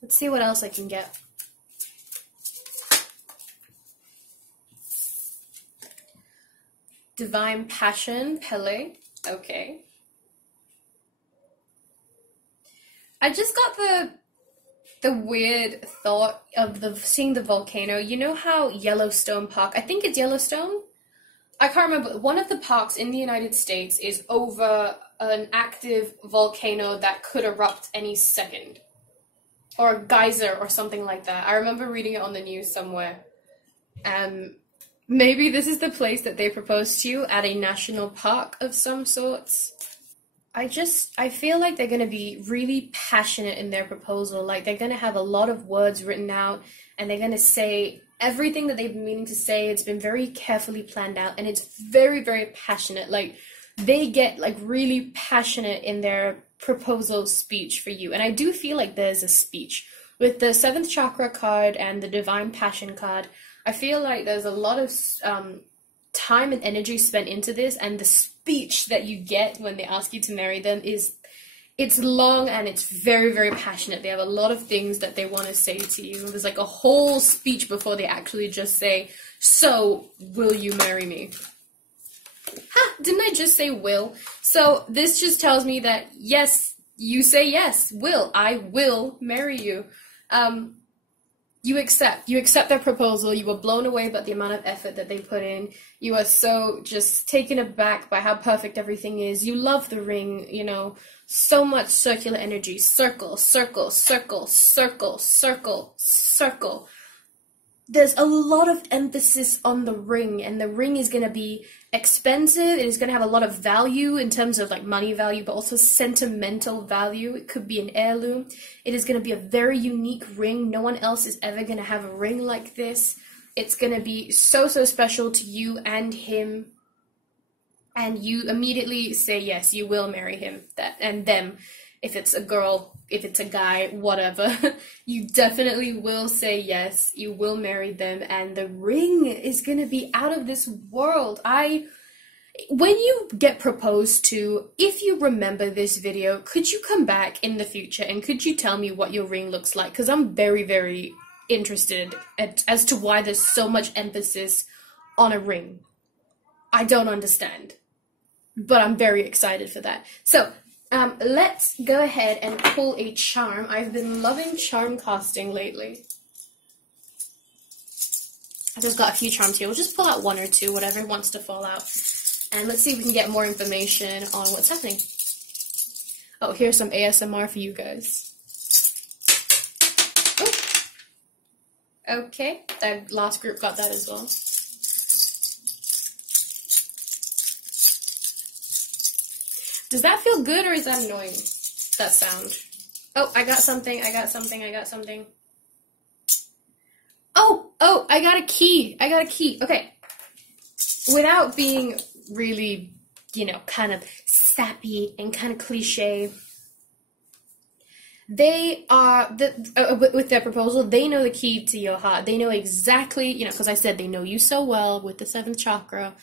Let's see what else I can get. Divine Passion, Pele. Okay. I just got the weird thought of seeing the volcano. You know how Yellowstone Park, I think it's Yellowstone? I can't remember. One of the parks in the United States is over an active volcano that could erupt any second. Or a geyser or something like that. I remember reading it on the news somewhere. Maybe this is the place that they proposed to you at a national park of some sorts. I feel like they're going to be really passionate in their proposal. Like, they're going to have a lot of words written out, and they're going to say everything that they've been meaning to say. It's been very carefully planned out, and it's very, very passionate. Like, they get, like, really passionate in their proposal speech for you. And I do feel like there's a speech. With the 7th chakra card and the Divine Passion card, I feel like there's a lot of time and energy spent into this, and the speech that you get when they ask you to marry them it's long and it's very, very passionate. They have a lot of things that they want to say to you. There's like a whole speech before they actually just say, so, will you marry me? Ha! Didn't I just say will? So this just tells me that, yes, you say yes, will. I will marry you. You accept their proposal. You were blown away by the amount of effort that they put in. You are so just taken aback by how perfect everything is. You love the ring, you know, so much circular energy. Circle, circle, circle, circle, circle, circle. There's a lot of emphasis on the ring, and the ring is going to be expensive. It is going to have a lot of value in terms of like money value, but also sentimental value. It could be an heirloom. It is going to be a very unique ring. No one else is ever going to have a ring like this. It's going to be so, so special to you and him. And you immediately say yes, you will marry him, that and them. If it's a girl, if it's a guy, whatever, you definitely will say yes, you will marry them, and the ring is gonna be out of this world. When you get proposed to, if you remember this video, could you come back in the future and could you tell me what your ring looks like? Because I'm very, very interested as to why there's so much emphasis on a ring. I don't understand, but I'm very excited for that. So, let's go ahead and pull a charm. I've been loving charm casting lately. I just got a few charms here. We'll just pull out one or two, whatever wants to fall out. And let's see if we can get more information on what's happening. Oh, here's some ASMR for you guys. Oh. Okay, that last group got that as well. Does that feel good or is that annoying? That sound. Oh, I got something. I got something. Oh, I got a key. Okay. Without being really, you know, kind of sappy and kind of cliche, they are, with their proposal, they know the key to your heart. They know exactly, you know, because I said they know you so well with the 7th chakra.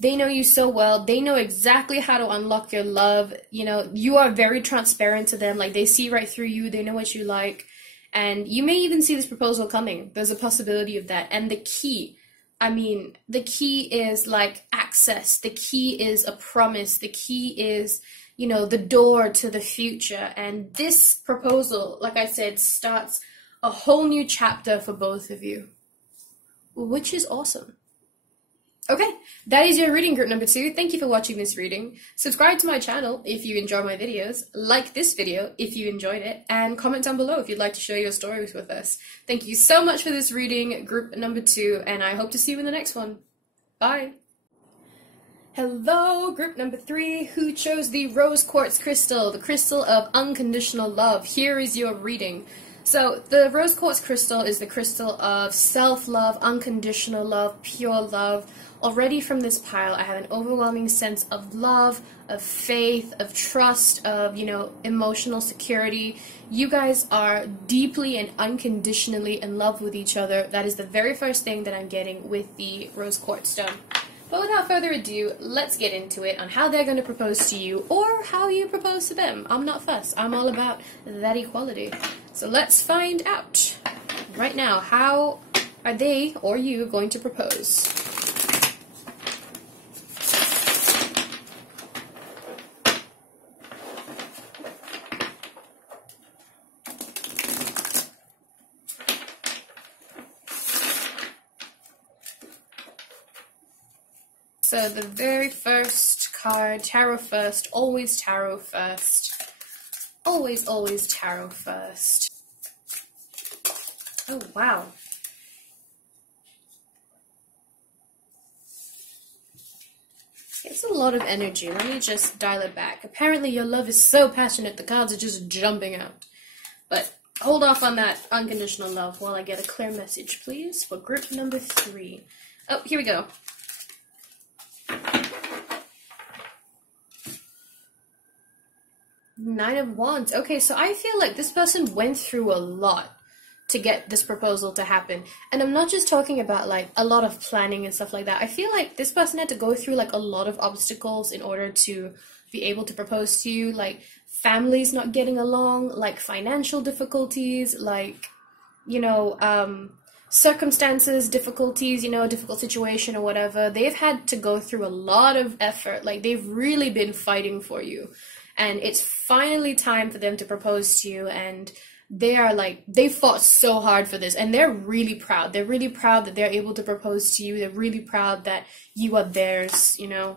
They know you so well. They know exactly how to unlock your love. You know, you are very transparent to them. Like, they see right through you. They know what you like. And you may even see this proposal coming. There's a possibility of that. And the key, I mean, the key is like access. The key is a promise. The key is, you know, the door to the future. And this proposal, like I said, starts a whole new chapter for both of you, which is awesome. Okay, that is your reading group number 2. Thank you for watching this reading. Subscribe to my channel if you enjoy my videos, like this video if you enjoyed it, and comment down below if you'd like to share your stories with us. Thank you so much for this reading, group number 2, and I hope to see you in the next one. Bye! Hello, group number 3, who chose the rose quartz crystal, the crystal of unconditional love. Here is your reading. So, the rose quartz crystal is the crystal of self-love, unconditional love, pure love. Already from this pile, I have an overwhelming sense of love, of faith, of trust, of, you know, emotional security. You guys are deeply and unconditionally in love with each other. That is the very first thing that I'm getting with the rose quartz stone. But without further ado, let's get into it on how they're going to propose to you or how you propose to them. I'm not fussed. I'm all about that equality. So let's find out right now, how are they or you going to propose? So the very first card, tarot first, always tarot first. Always, always tarot first. Oh, wow. It's a lot of energy. Let me just dial it back. Apparently your love is so passionate, the cards are just jumping out. But hold off on that unconditional love while I get a clear message, please, for group number 3. Oh, here we go. Nine of Wands. Okay, so I feel like this person went through a lot to get this proposal to happen. And I'm not just talking about like a lot of planning and stuff like that. I feel like this person had to go through like a lot of obstacles in order to be able to propose to you. Like families not getting along, like financial difficulties, like, you know, circumstances, difficulties, you know, difficult situation or whatever. They've had to go through a lot of effort. Like they've really been fighting for you. And it's finally time for them to propose to you, and they are like, they fought so hard for this, and they're really proud. They're really proud that they're able to propose to you. They're really proud that you are theirs, you know.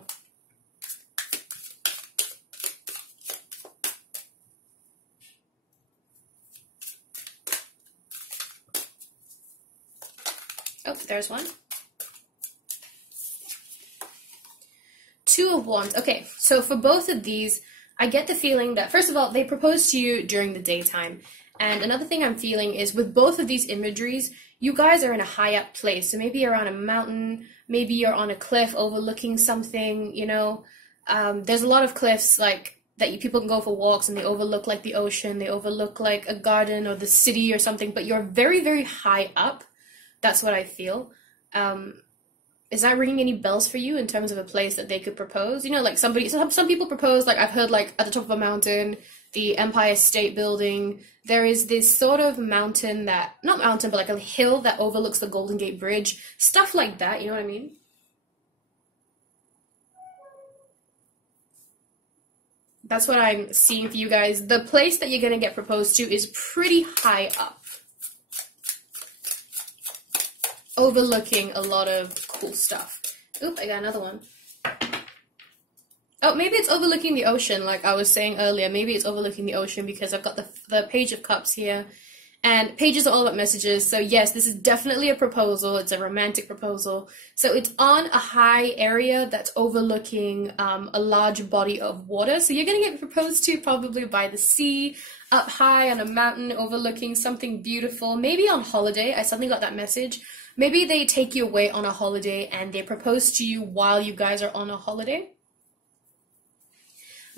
Oh, there's one. Two of Wands. Okay, so for both of these, I get the feeling that, first of all, they propose to you during the daytime. And another thing I'm feeling is with both of these imageries, you guys are in a high up place. So maybe you're on a mountain, maybe you're on a cliff overlooking something, you know. There's a lot of cliffs like that people can go for walks and they overlook like the ocean, they overlook like a garden or the city or something, but you're very, very high up. That's what I feel. Is that ringing any bells for you in terms of a place that they could propose? You know, like some people propose, like I've heard like at the top of a mountain, the Empire State Building. There is this sort of mountain that, not mountain, but like a hill that overlooks the Golden Gate Bridge. Stuff like that, you know what I mean? That's what I'm seeing for you guys. The place that you're going to get proposed to is pretty high up, overlooking a lot of cool stuff. Oop, I got another one. Oh, maybe it's overlooking the ocean, like I was saying earlier. Maybe it's overlooking the ocean because I've got the Page of Cups here. And pages are all about messages. So yes, this is definitely a proposal. It's a romantic proposal. So it's on a high area that's overlooking a large body of water. So you're going to get proposed to probably by the sea, up high on a mountain overlooking something beautiful. Maybe on holiday. I suddenly got that message. Maybe they take you away on a holiday and they propose to you while you guys are on a holiday.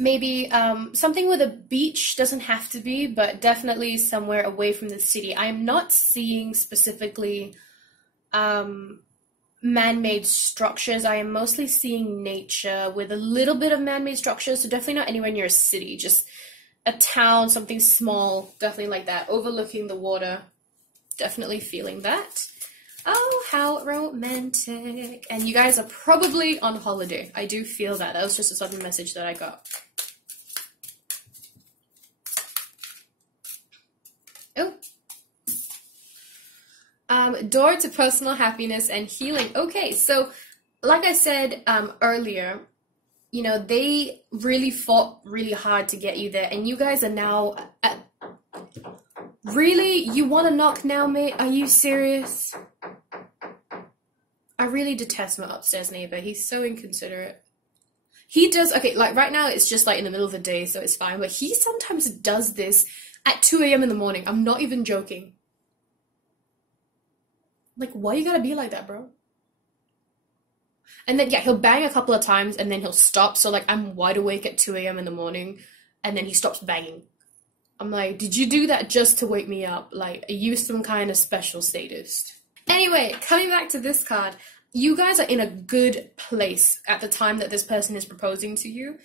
Maybe something with a beach, doesn't have to be, but definitely somewhere away from the city. I'm not seeing specifically man-made structures. I am mostly seeing nature with a little bit of man-made structures, so definitely not anywhere near a city, just a town, something small, definitely like that, overlooking the water. Definitely feeling that. Oh, how romantic. And you guys are probably on holiday. I do feel that. That was just a sudden message that I got. Door to personal happiness and healing. Okay, so like I said earlier, you know, they really fought really hard to get you there, and you guys are now really? You want to knock now, mate? Are you serious? I really detest my upstairs neighbor. He's so inconsiderate. He does, okay, like right now it's just like in the middle of the day, so it's fine, but he sometimes does this at 2 a.m. in the morning. I'm not even joking. Like, why you gotta be like that, bro? And then, yeah, he'll bang a couple of times and then he'll stop. So, like, I'm wide awake at 2 a.m. in the morning and then he stops banging. I'm like, did you do that just to wake me up? Like, are you some kind of special sadist? Anyway, coming back to this card, you guys are in a good place at the time that this person is proposing to you.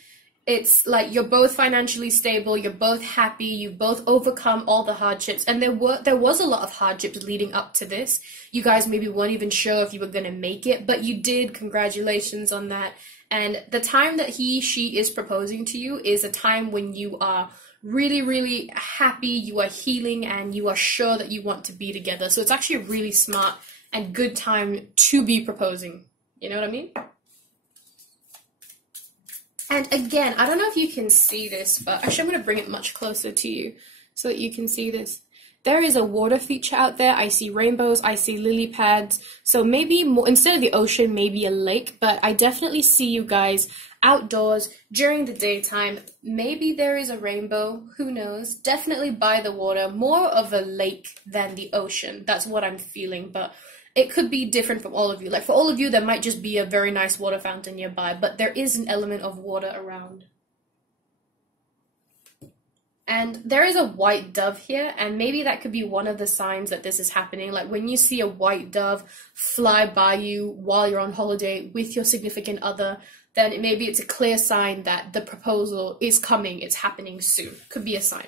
It's like you're both financially stable, you're both happy, you've both overcome all the hardships, and there was a lot of hardships leading up to this. You guys maybe weren't even sure if you were going to make it, but you did. Congratulations on that. And the time that she is proposing to you is a time when you are really, really happy, you are healing, and you are sure that you want to be together. So it's actually a really smart and good time to be proposing. You know what I mean? And again, I don't know if you can see this, but actually I'm going to bring it much closer to you so that you can see this. There is a water feature out there. I see rainbows, I see lily pads. So maybe more, instead of the ocean, maybe a lake, but I definitely see you guys outdoors during the daytime. Maybe there is a rainbow, who knows? Definitely by the water, more of a lake than the ocean. That's what I'm feeling, but it could be different from all of you. Like for all of you, there might just be a very nice water fountain nearby, but there is an element of water around. And there is a white dove here, and maybe that could be one of the signs that this is happening. Like when you see a white dove fly by you while you're on holiday with your significant other, then maybe it's a clear sign that the proposal is coming, it's happening soon. Could be a sign.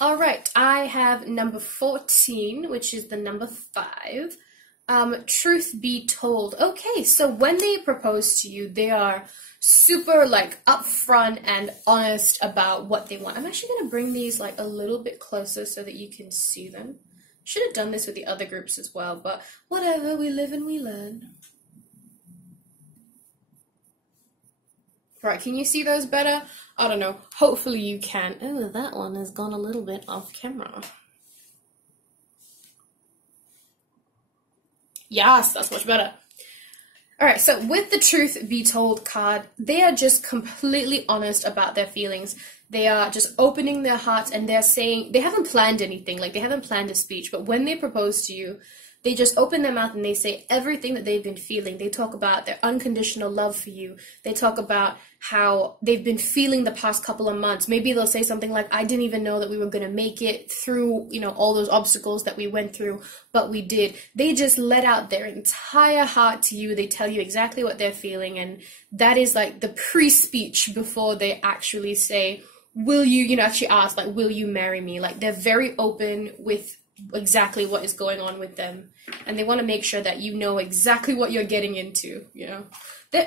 All right, I have number 14, which is the number 5. Truth be told. Okay, so when they propose to you, they are super like upfront and honest about what they want. I'm actually going to bring these like a little bit closer so that you can see them. Should have done this with the other groups as well, but whatever, we live and we learn. Right, can you see those better? I don't know. Hopefully you can. Oh, that one has gone a little bit off camera. Yes, that's much better. Alright, so with the Truth Be Told card, they are just completely honest about their feelings. They are just opening their hearts and they're saying, they haven't planned anything, like they haven't planned a speech, but when they propose to you, they just open their mouth and they say everything that they've been feeling. They talk about their unconditional love for you. They talk about how they've been feeling the past couple of months. Maybe they'll say something like, I didn't even know that we were going to make it through, you know, all those obstacles that we went through, but we did. They just let out their entire heart to you. They tell you exactly what they're feeling, and that is like the pre-speech before they actually say, will you, actually ask, like, will you marry me? Like, they're very open with exactly what is going on with them, and they want to make sure that you know exactly what you're getting into,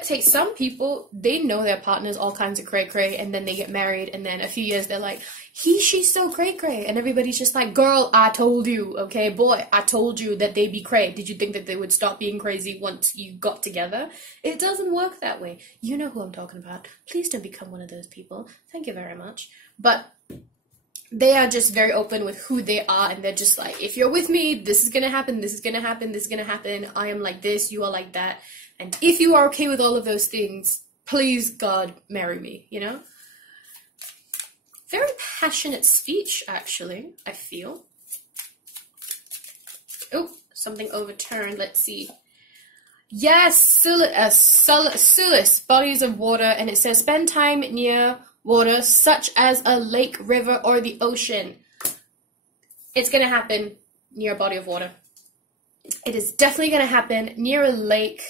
Say some people, they know their partner's all kinds of cray-cray, and then they get married, and then a few years they're like, she's so cray-cray, and everybody's just like, girl, I told you, okay, boy, I told you that they be cray. Did you think that they would stop being crazy once you got together? It doesn't work that way. You know who I'm talking about. Please don't become one of those people. Thank you very much. But they are just very open with who they are, and they're just like, if you're with me, this is gonna happen, this is gonna happen, this is gonna happen, I am like this, you are like that, and if you are okay with all of those things, please, God, marry me, you know? Very passionate speech, actually, I feel. Oh, something overturned, let's see. Yes, Sulis, bodies of water, and it says, spend time near water, such as a lake, river, or the ocean. It's going to happen near a body of water. It is definitely going to happen near a lake.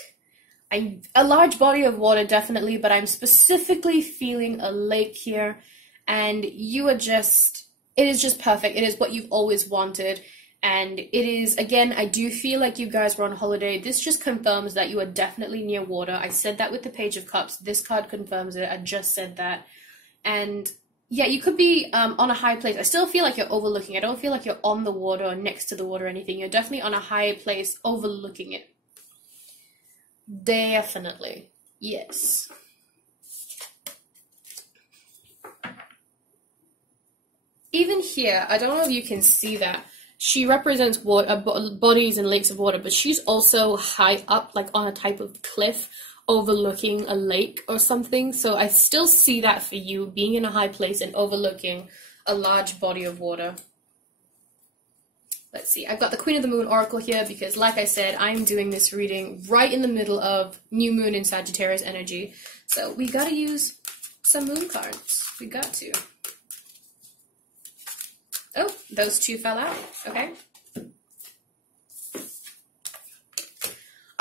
A large body of water, definitely, but I'm specifically feeling a lake here. And you are just, it is just perfect. It is what you've always wanted. And it is, again, I do feel like you guys were on holiday. This just confirms that you are definitely near water. I said that with the Page of Cups. This card confirms it. I just said that. And yeah, you could be on a high place. I still feel like you're overlooking. I don't feel like you're on the water or next to the water or anything. You're definitely on a high place overlooking it. Definitely. Yes. Even here, I don't know if you can see that. She represents water, bodies and lakes of water, but she's also high up, like on a type of cliff, overlooking a lake or something. So I still see that for you, being in a high place and overlooking a large body of water. Let's see, I've got the Queen of the Moon Oracle here because, like I said, I'm doing this reading right in the middle of new moon in Sagittarius energy. So we gotta use some moon cards. We got to. Oh, those two fell out. Okay.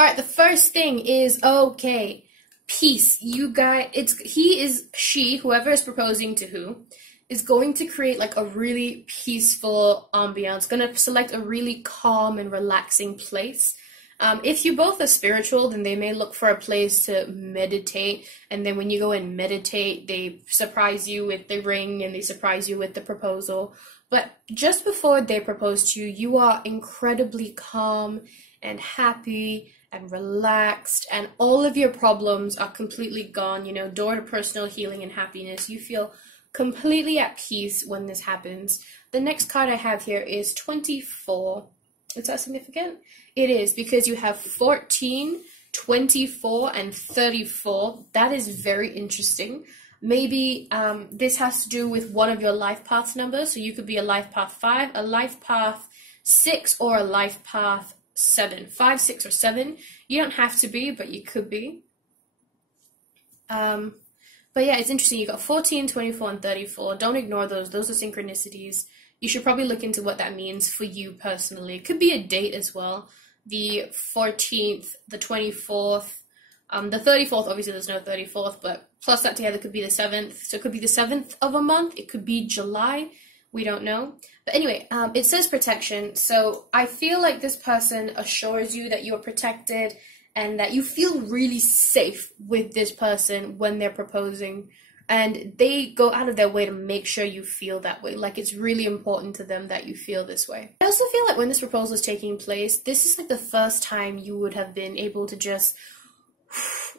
Alright, the first thing is, okay, peace. You guys, she, whoever is proposing to who, is going to create like a really peaceful ambiance, gonna select a really calm and relaxing place. If you both are spiritual, then they may look for a place to meditate, and then when you go and meditate, they surprise you with the ring and they surprise you with the proposal. But just before they propose to you, you are incredibly calm and happy and relaxed, and all of your problems are completely gone, you know, door to personal healing and happiness. You feel completely at peace when this happens. The next card I have here is 24. Is that significant? It is, because you have 14, 24, and 34. That is very interesting. Maybe this has to do with one of your life path numbers. So you could be a life path 5, a life path 6, or a life path 7. 5, 6, or 7. You don't have to be, but you could be. But yeah, it's interesting. You got 14, 24, and 34. Don't ignore those. Those are synchronicities. You should probably look into what that means for you personally. It could be a date as well. The 14th, the 24th, the 34th, obviously there's no 34th, but plus that together could be the 7th. So it could be the 7th of a month. It could be July. We don't know. But anyway, it says protection. So I feel like this person assures you that you're protected and that you feel really safe with this person when they're proposing. And they go out of their way to make sure you feel that way. Like, it's really important to them that you feel this way. I also feel like when this proposal is taking place, this is like the first time you would have been able to just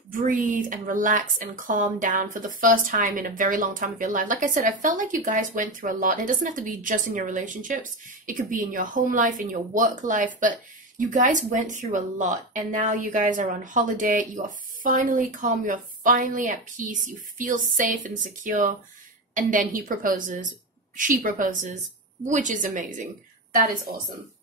breathe and relax and calm down for the first time in a very long time of your life. Like I said, I felt like you guys went through a lot. And it doesn't have to be just in your relationships. It could be in your home life, in your work life. But you guys went through a lot. And now you guys are on holiday. You are finally calm. You are finally at peace. You feel safe and secure. And then he proposes. She proposes. Which is amazing. That is awesome.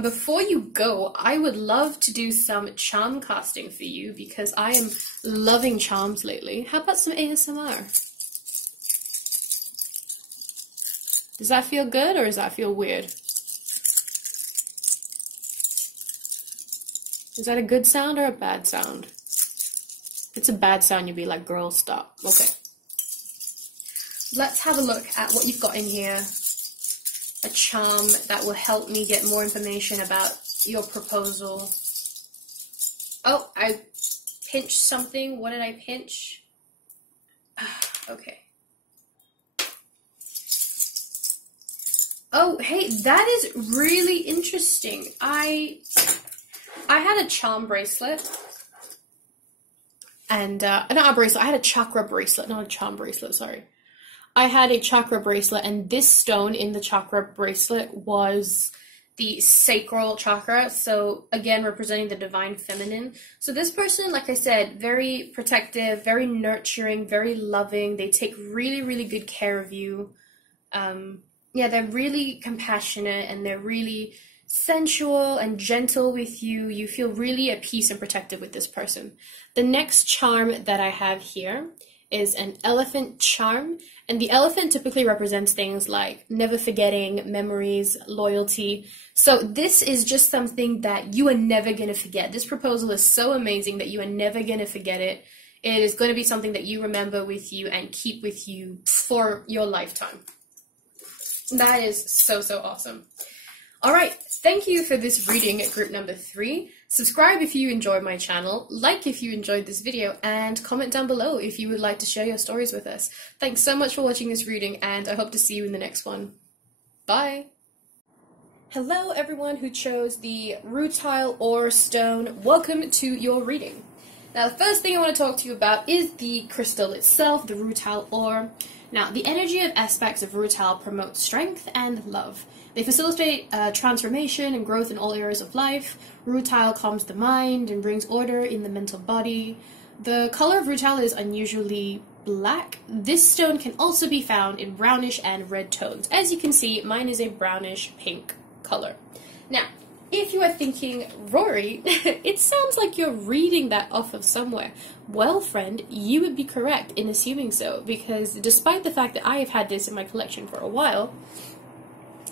Before you go, I would love to do some charm casting for you because I am loving charms lately. How about some ASMR? Does that feel good or does that feel weird? Is that a good sound or a bad sound? If it's a bad sound, you'd be like, girl, stop. Okay. Let's have a look at what you've got in here. A charm that will help me get more information about your proposal. Oh, pinch something. What did I pinch? Okay. Oh, hey, that is really interesting. I had a charm bracelet. And, not a bracelet, I had a chakra bracelet, not a charm bracelet, sorry. I had a chakra bracelet, and this stone in the chakra bracelet was the sacral chakra, so again, representing the divine feminine. So this person, like I said, very protective, very nurturing, very loving. They take really, really good care of you. Yeah, they're really compassionate, and they're really sensual and gentle with you. You feel really at peace and protected with this person. The next charm that I have here is an elephant charm, and the elephant typically represents things like never forgetting, memories, loyalty. So this is just something that you are never going to forget. This proposal is so amazing that you are never going to forget it. It is going to be something that you remember with you and keep with you for your lifetime. That is so, so awesome. All right, thank you for this reading at group number 3. Subscribe if you enjoyed my channel, like if you enjoyed this video, and comment down below if you would like to share your stories with us. Thanks so much for watching this reading, and I hope to see you in the next one. Bye! Hello everyone who chose the rutile ore stone. Welcome to your reading. Now the first thing I want to talk to you about is the crystal itself, the rutile ore. Now the energy of aspects of rutile promotes strength and love. They facilitate transformation and growth in all areas of life. Rutile calms the mind and brings order in the mental body. The color of rutile is unusually black. This stone can also be found in brownish and red tones. As you can see, mine is a brownish pink color. Now, if you are thinking, Rory, it sounds like you're reading that off of somewhere. Well, friend, you would be correct in assuming so, because despite the fact that I have had this in my collection for a while,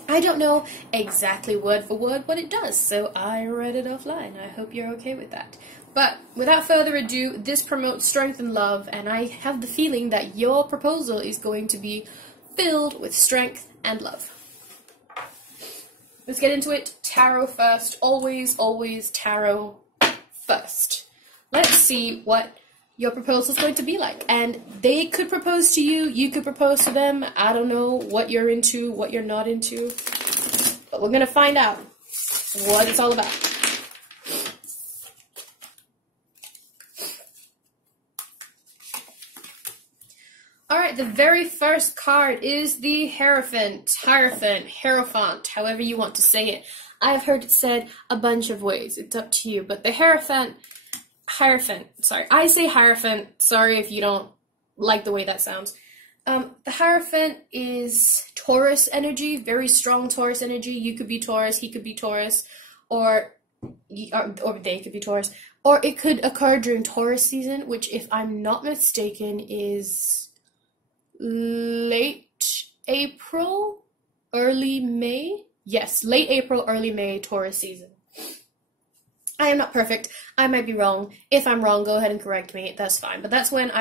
I don't know exactly word for word what it does, so I read it offline. I hope you're okay with that. But without further ado, this promotes strength and love, and I have the feeling that your proposal is going to be filled with strength and love. Let's get into it. Tarot first. Always, always tarot first. Let's see what your proposal is going to be like. And they could propose to you, you could propose to them. I don't know what you're into, what you're not into. But we're going to find out what it's all about. Alright, the very first card is the Hierophant, however you want to say it. I've heard it said a bunch of ways. It's up to you. But the Hierophant, sorry, I say Hierophant, sorry if you don't like the way that sounds. The Hierophant is Taurus energy, very strong Taurus energy. You could be Taurus, he could be Taurus, or they could be Taurus. Or it could occur during Taurus season, which, if I'm not mistaken, is late April, early May? Yes, late April, early May, Taurus season. I am not perfect. I might be wrong. If I'm wrong, go ahead and correct me. That's fine. But that's what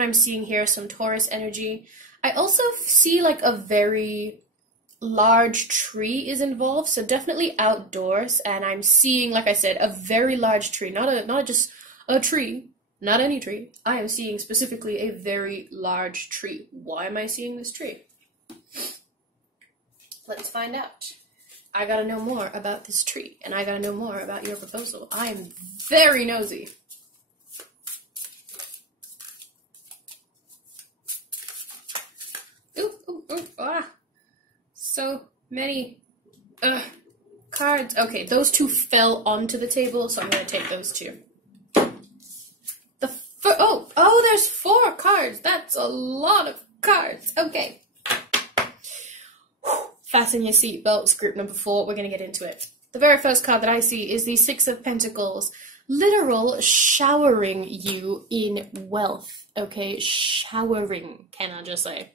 I'm seeing here, some Taurus energy. I also see like a very large tree is involved, so definitely outdoors, and I'm seeing, like I said, a very large tree, not just a tree, not any tree. I am seeing specifically a very large tree. Why am I seeing this tree? Let's find out. I gotta know more about this tree, and I gotta know more about your proposal. I am very nosy. Ooh, ah. So many cards. Okay, those two fell onto the table, so I'm gonna take those two. Oh, there's 4 cards. That's a lot of cards. Okay. Fasten your seatbelts, group number 4. We're going to get into it. The very first card that I see is the 6 of Pentacles. Literal showering you in wealth. Okay, showering, can I just say.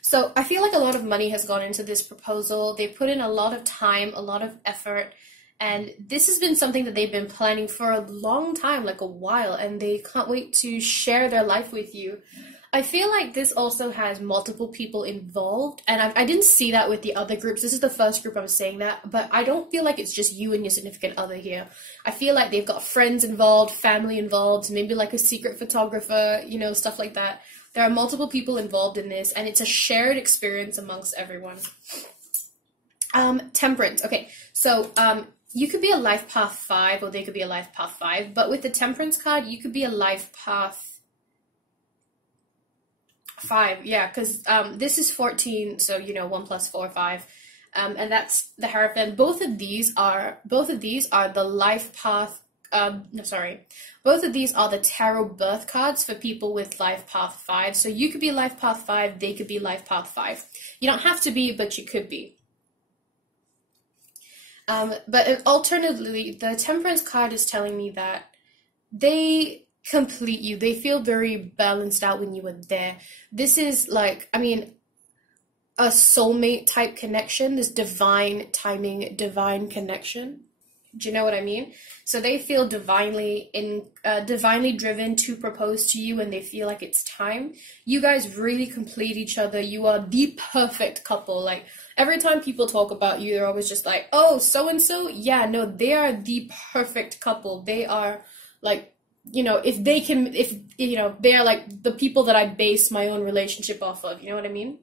So I feel like a lot of money has gone into this proposal. They put in a lot of time, a lot of effort. And this has been something that they've been planning for a long time, like a while, and they can't wait to share their life with you. I feel like this also has multiple people involved, and I didn't see that with the other groups. This is the first group I'm saying that, but I don't feel like it's just you and your significant other here. I feel like they've got friends involved, family involved, maybe like a secret photographer, you know, stuff like that. There are multiple people involved in this, and it's a shared experience amongst everyone. Temperance. Okay, so you could be a life path 5, or they could be a life path 5, but with the temperance card, you could be a life path 5, yeah, because this is 14, so you know 1 + 4, 5, and that's the Hierophant. Both of these are the life path. No, sorry, both of these are the tarot birth cards for people with life path 5. So you could be life path 5, they could be life path 5. You don't have to be, but you could be. But alternatively, the Temperance card is telling me that they complete you. They feel very balanced out when you were there. This is like, I mean, a soulmate type connection, this divine timing, divine connection. Do you know what I mean? So they feel divinely driven to propose to you, and they feel like it's time. You guys really complete each other. You are the perfect couple. Like, every time people talk about you, they're always just like, oh, so-and-so? Yeah, no, they are the perfect couple. They are, like, you know, if you know, they are like the people that I base my own relationship off of. You know what I mean?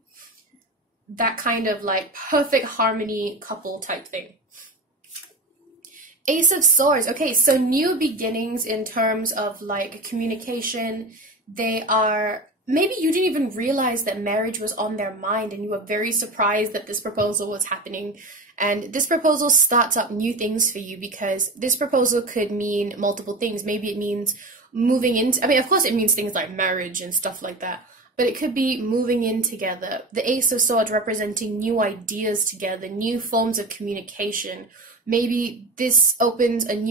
That kind of, like, perfect harmony couple type thing. Ace of Swords. Okay, so new beginnings in terms of, like, communication. They are, maybe you didn't even realize that marriage was on their mind, and you were very surprised that this proposal was happening. And this proposal starts up new things for you, because this proposal could mean multiple things. Maybe it means moving into, I mean, of course it means things like marriage and stuff like that, but it could be moving in together. The Ace of Swords representing new ideas together, new forms of communication. Maybe this opens an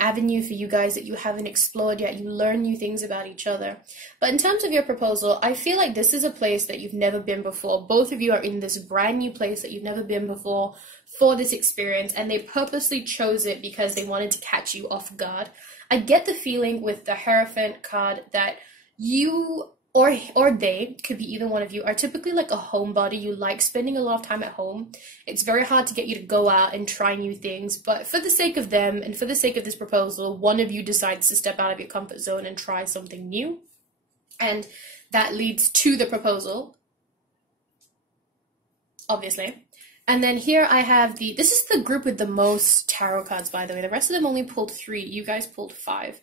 avenue for you guys that you haven't explored yet. You learn new things about each other. But in terms of your proposal, I feel like this is a place that you've never been before. Both of you are in this brand new place that you've never been before for this experience, and they purposely chose it because they wanted to catch you off guard. I get the feeling with the Hierophant card that you or they, could be either one of you, are typically like a homebody. You like spending a lot of time at home. It's very hard to get you to go out and try new things, but for the sake of them and for the sake of this proposal, one of you decides to step out of your comfort zone and try something new, and that leads to the proposal, obviously. And then here I have this is the group with the most tarot cards, by the way. The rest of them only pulled 3. You guys pulled 5.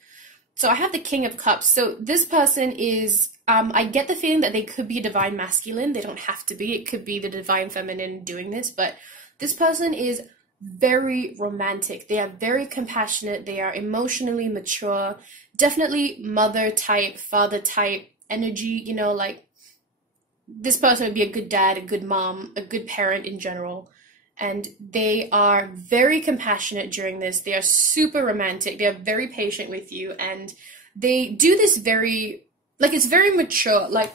So I have the King of Cups. So this person is, I get the feeling that they could be a divine masculine. They don't have to be. It could be the divine feminine doing this. But this person is very romantic. They are very compassionate. They are emotionally mature. Definitely mother type, father type energy. You know, like, this person would be a good dad, a good mom, a good parent in general. And they are very compassionate during this. They are super romantic. They are very patient with you. And they do this very, like, it's very mature. Like,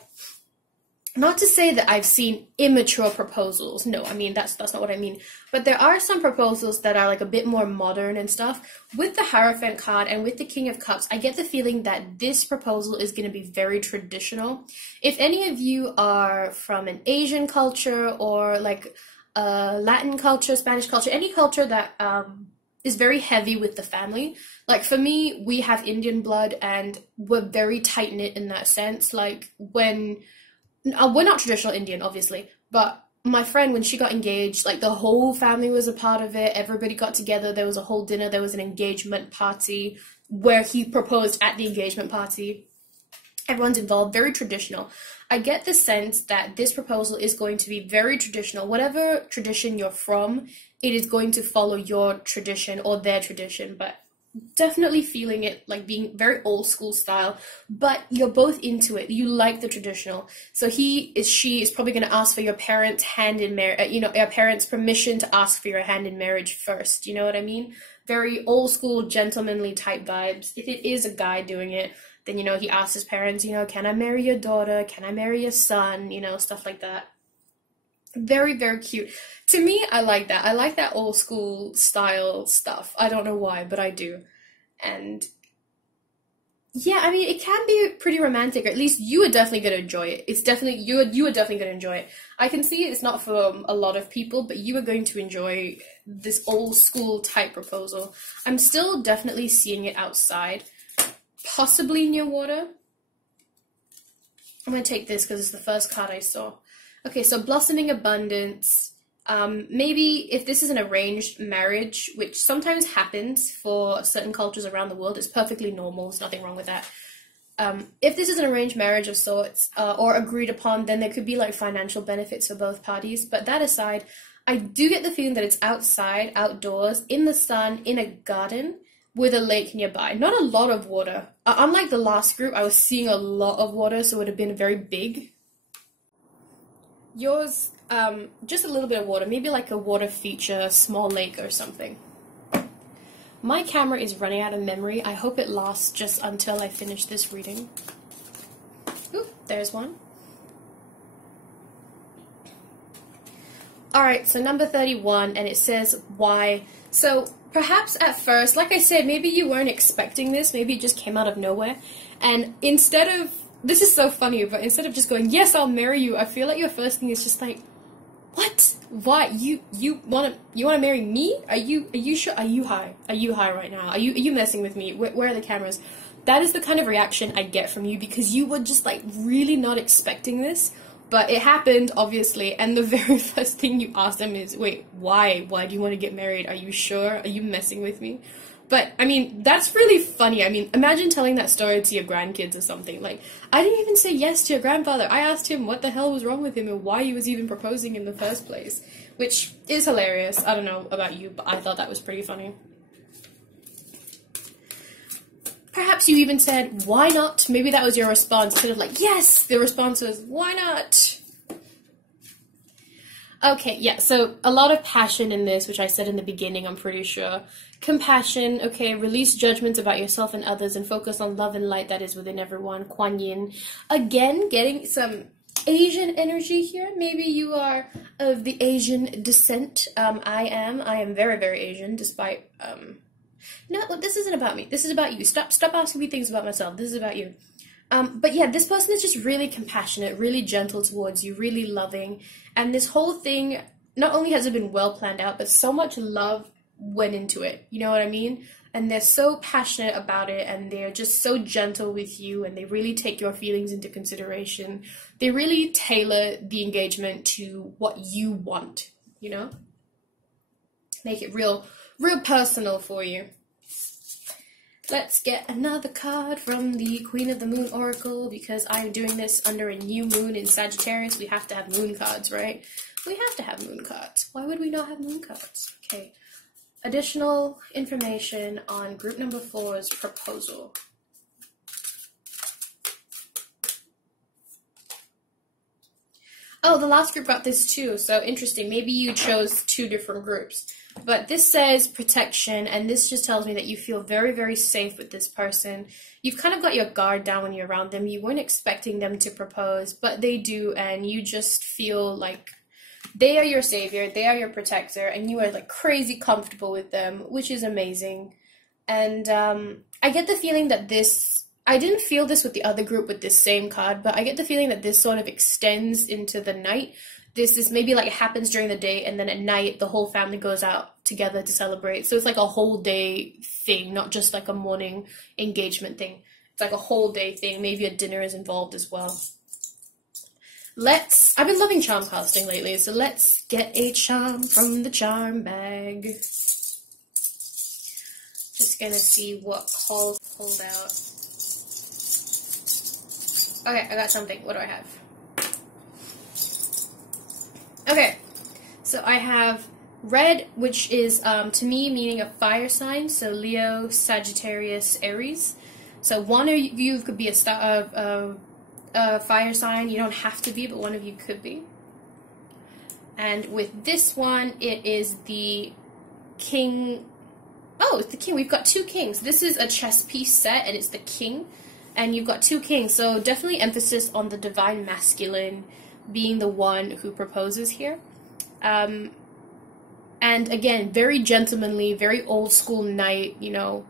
not to say that I've seen immature proposals. No, I mean, that's not what I mean. But there are some proposals that are, like, a bit more modern and stuff. With the Hierophant card and with the King of Cups, I get the feeling that this proposal is going to be very traditional. If any of you are from an Asian culture or, like, Latin culture, Spanish culture, any culture that is very heavy with the family. Like, for me, we have Indian blood and we're very tight-knit in that sense. Like, when, we're not traditional Indian, obviously, but my friend, when she got engaged, like, the whole family was a part of it. Everybody got together. There was a whole dinner. There was an engagement party where he proposed at the engagement party. Everyone's involved, very traditional. I get the sense that this proposal is going to be very traditional. Whatever tradition you're from, it is going to follow your tradition or their tradition, but definitely feeling it like being very old school style, but you're both into it. You like the traditional. So she is probably going to ask for your parents' hand in marriage, you know, your parents' permission to ask for your hand in marriage first. You know what I mean? Very old school, gentlemanly type vibes. If it is a guy doing it, then, you know, he asks his parents, you know, can I marry your daughter? Can I marry your son? You know, stuff like that. Very, very cute. To me, I like that. I like that old school style stuff. I don't know why, but I do. And Yeah, I mean, it can be pretty romantic, or at least you are definitely going to enjoy it. It's definitely, you are definitely going to enjoy it. I can see it's not for a lot of people, but you are going to enjoy this old school type proposal. I'm still definitely seeing it outside, possibly near water. I'm going to take this because it's the first card I saw. Okay, so blossoming abundance. Maybe if this is an arranged marriage, which sometimes happens for certain cultures around the world, it's perfectly normal, there's nothing wrong with that. If this is an arranged marriage of sorts, or agreed upon, then there could be like financial benefits for both parties. But that aside, I do get the feeling that it's outside, outdoors, in the sun, in a garden, with a lake nearby. Not a lot of water. Unlike the last group, I was seeing a lot of water, so it would have been very big. Yours, just a little bit of water, maybe like a water feature, small lake or something. My camera is running out of memory. I hope it lasts just until I finish this reading. Ooh, there's one. Alright, so number 31, and it says why. So perhaps at first, like I said, maybe you weren't expecting this, maybe it just came out of nowhere, and instead of, this is so funny, but instead of just going, yes, I'll marry you, I feel like your first thing is just like, what? Why? You wanna marry me? Are you sure? Are you high? Are you high right now? Are you messing with me? Where are the cameras? That is the kind of reaction I get from you, because you were just like really not expecting this. But it happened, obviously, and the very first thing you ask them is, wait, why? Why do you want to get married? Are you sure? Are you messing with me? But, I mean, that's really funny. I mean, imagine telling that story to your grandkids or something. Like, I didn't even say yes to your grandfather. I asked him what the hell was wrong with him and why he was even proposing in the first place. Which is hilarious. I don't know about you, but I thought that was pretty funny. Perhaps you even said, why not? Maybe that was your response. Kind of like, yes! The response was, why not? Okay, yeah, so a lot of passion in this, which I said in the beginning, I'm pretty sure. Compassion, okay, release judgments about yourself and others and focus on love and light that is within everyone. Kuan Yin. Again, getting some Asian energy here. Maybe you are of the Asian descent. I am very, very Asian, despite, no, this isn't about me. This is about you. Stop asking me things about myself. This is about you. But yeah, this person is just really compassionate, really gentle towards you, really loving. And this whole thing, not only has it been well planned out, but so much love went into it. You know what I mean? And they're so passionate about it, and they're just so gentle with you, and they really take your feelings into consideration. They really tailor the engagement to what you want, you know? Make it real personal for you. Let's get another card from the Queen of the Moon Oracle, because I'm doing this under a new moon in Sagittarius. We have to have moon cards, right? We have to have moon cards. Why would we not have moon cards? Okay. Additional information on group number 4's proposal. Oh, the last group got this too, so interesting. Maybe you chose 2 different groups. But this says protection, and this just tells me that you feel very, very safe with this person. You've kind of got your guard down when you're around them. You weren't expecting them to propose, but they do, and you just feel like they are your savior, they are your protector, and you are like crazy comfortable with them, which is amazing. And I get the feeling that this, I didn't feel this with the other group with this same card, but I get the feeling that this sort of extends into the night. This is maybe like it happens during the day, and then at night the whole family goes out together to celebrate. So it's like a whole day thing, not just like a morning engagement thing. It's like a whole day thing. Maybe a dinner is involved as well. I've been loving charm casting lately, so let's get a charm from the charm bag. Just gonna see what calls pulled out. Okay, I got something. What do I have? Okay, so I have red, which is, to me, meaning a fire sign, so Leo, Sagittarius, Aries. So one of you could be a fire sign. You don't have to be, but one of you could be. And with this one, it is the king. Oh, it's the king. We've got 2 kings. This is a chess piece set, and it's the king. And you've got 2 kings, so definitely emphasis on the divine masculine being the one who proposes here. And again, very gentlemanly, very old school knight, you know,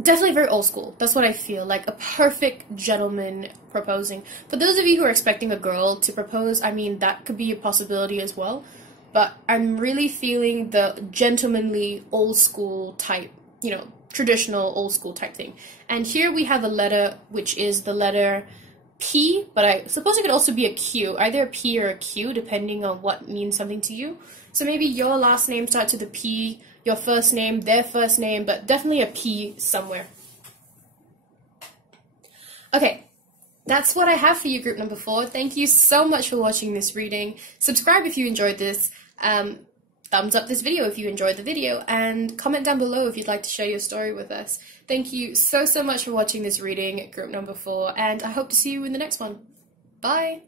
definitely very old school. That's what I feel, like a perfect gentleman proposing. For those of you who are expecting a girl to propose, I mean, that could be a possibility as well. But I'm really feeling the gentlemanly, old school type, you know, traditional old school type thing. And here we have a letter, which is the letter P, but I suppose it could also be a Q, either a P or a Q, depending on what means something to you. So maybe your last name starts with a P, your first name, their first name, but definitely a P somewhere. Okay, that's what I have for you, group number 4. Thank you so much for watching this reading. Subscribe if you enjoyed this. Thumbs up this video if you enjoyed the video, and comment down below if you'd like to share your story with us. Thank you so much for watching this reading, group number 4, and I hope to see you in the next one. Bye!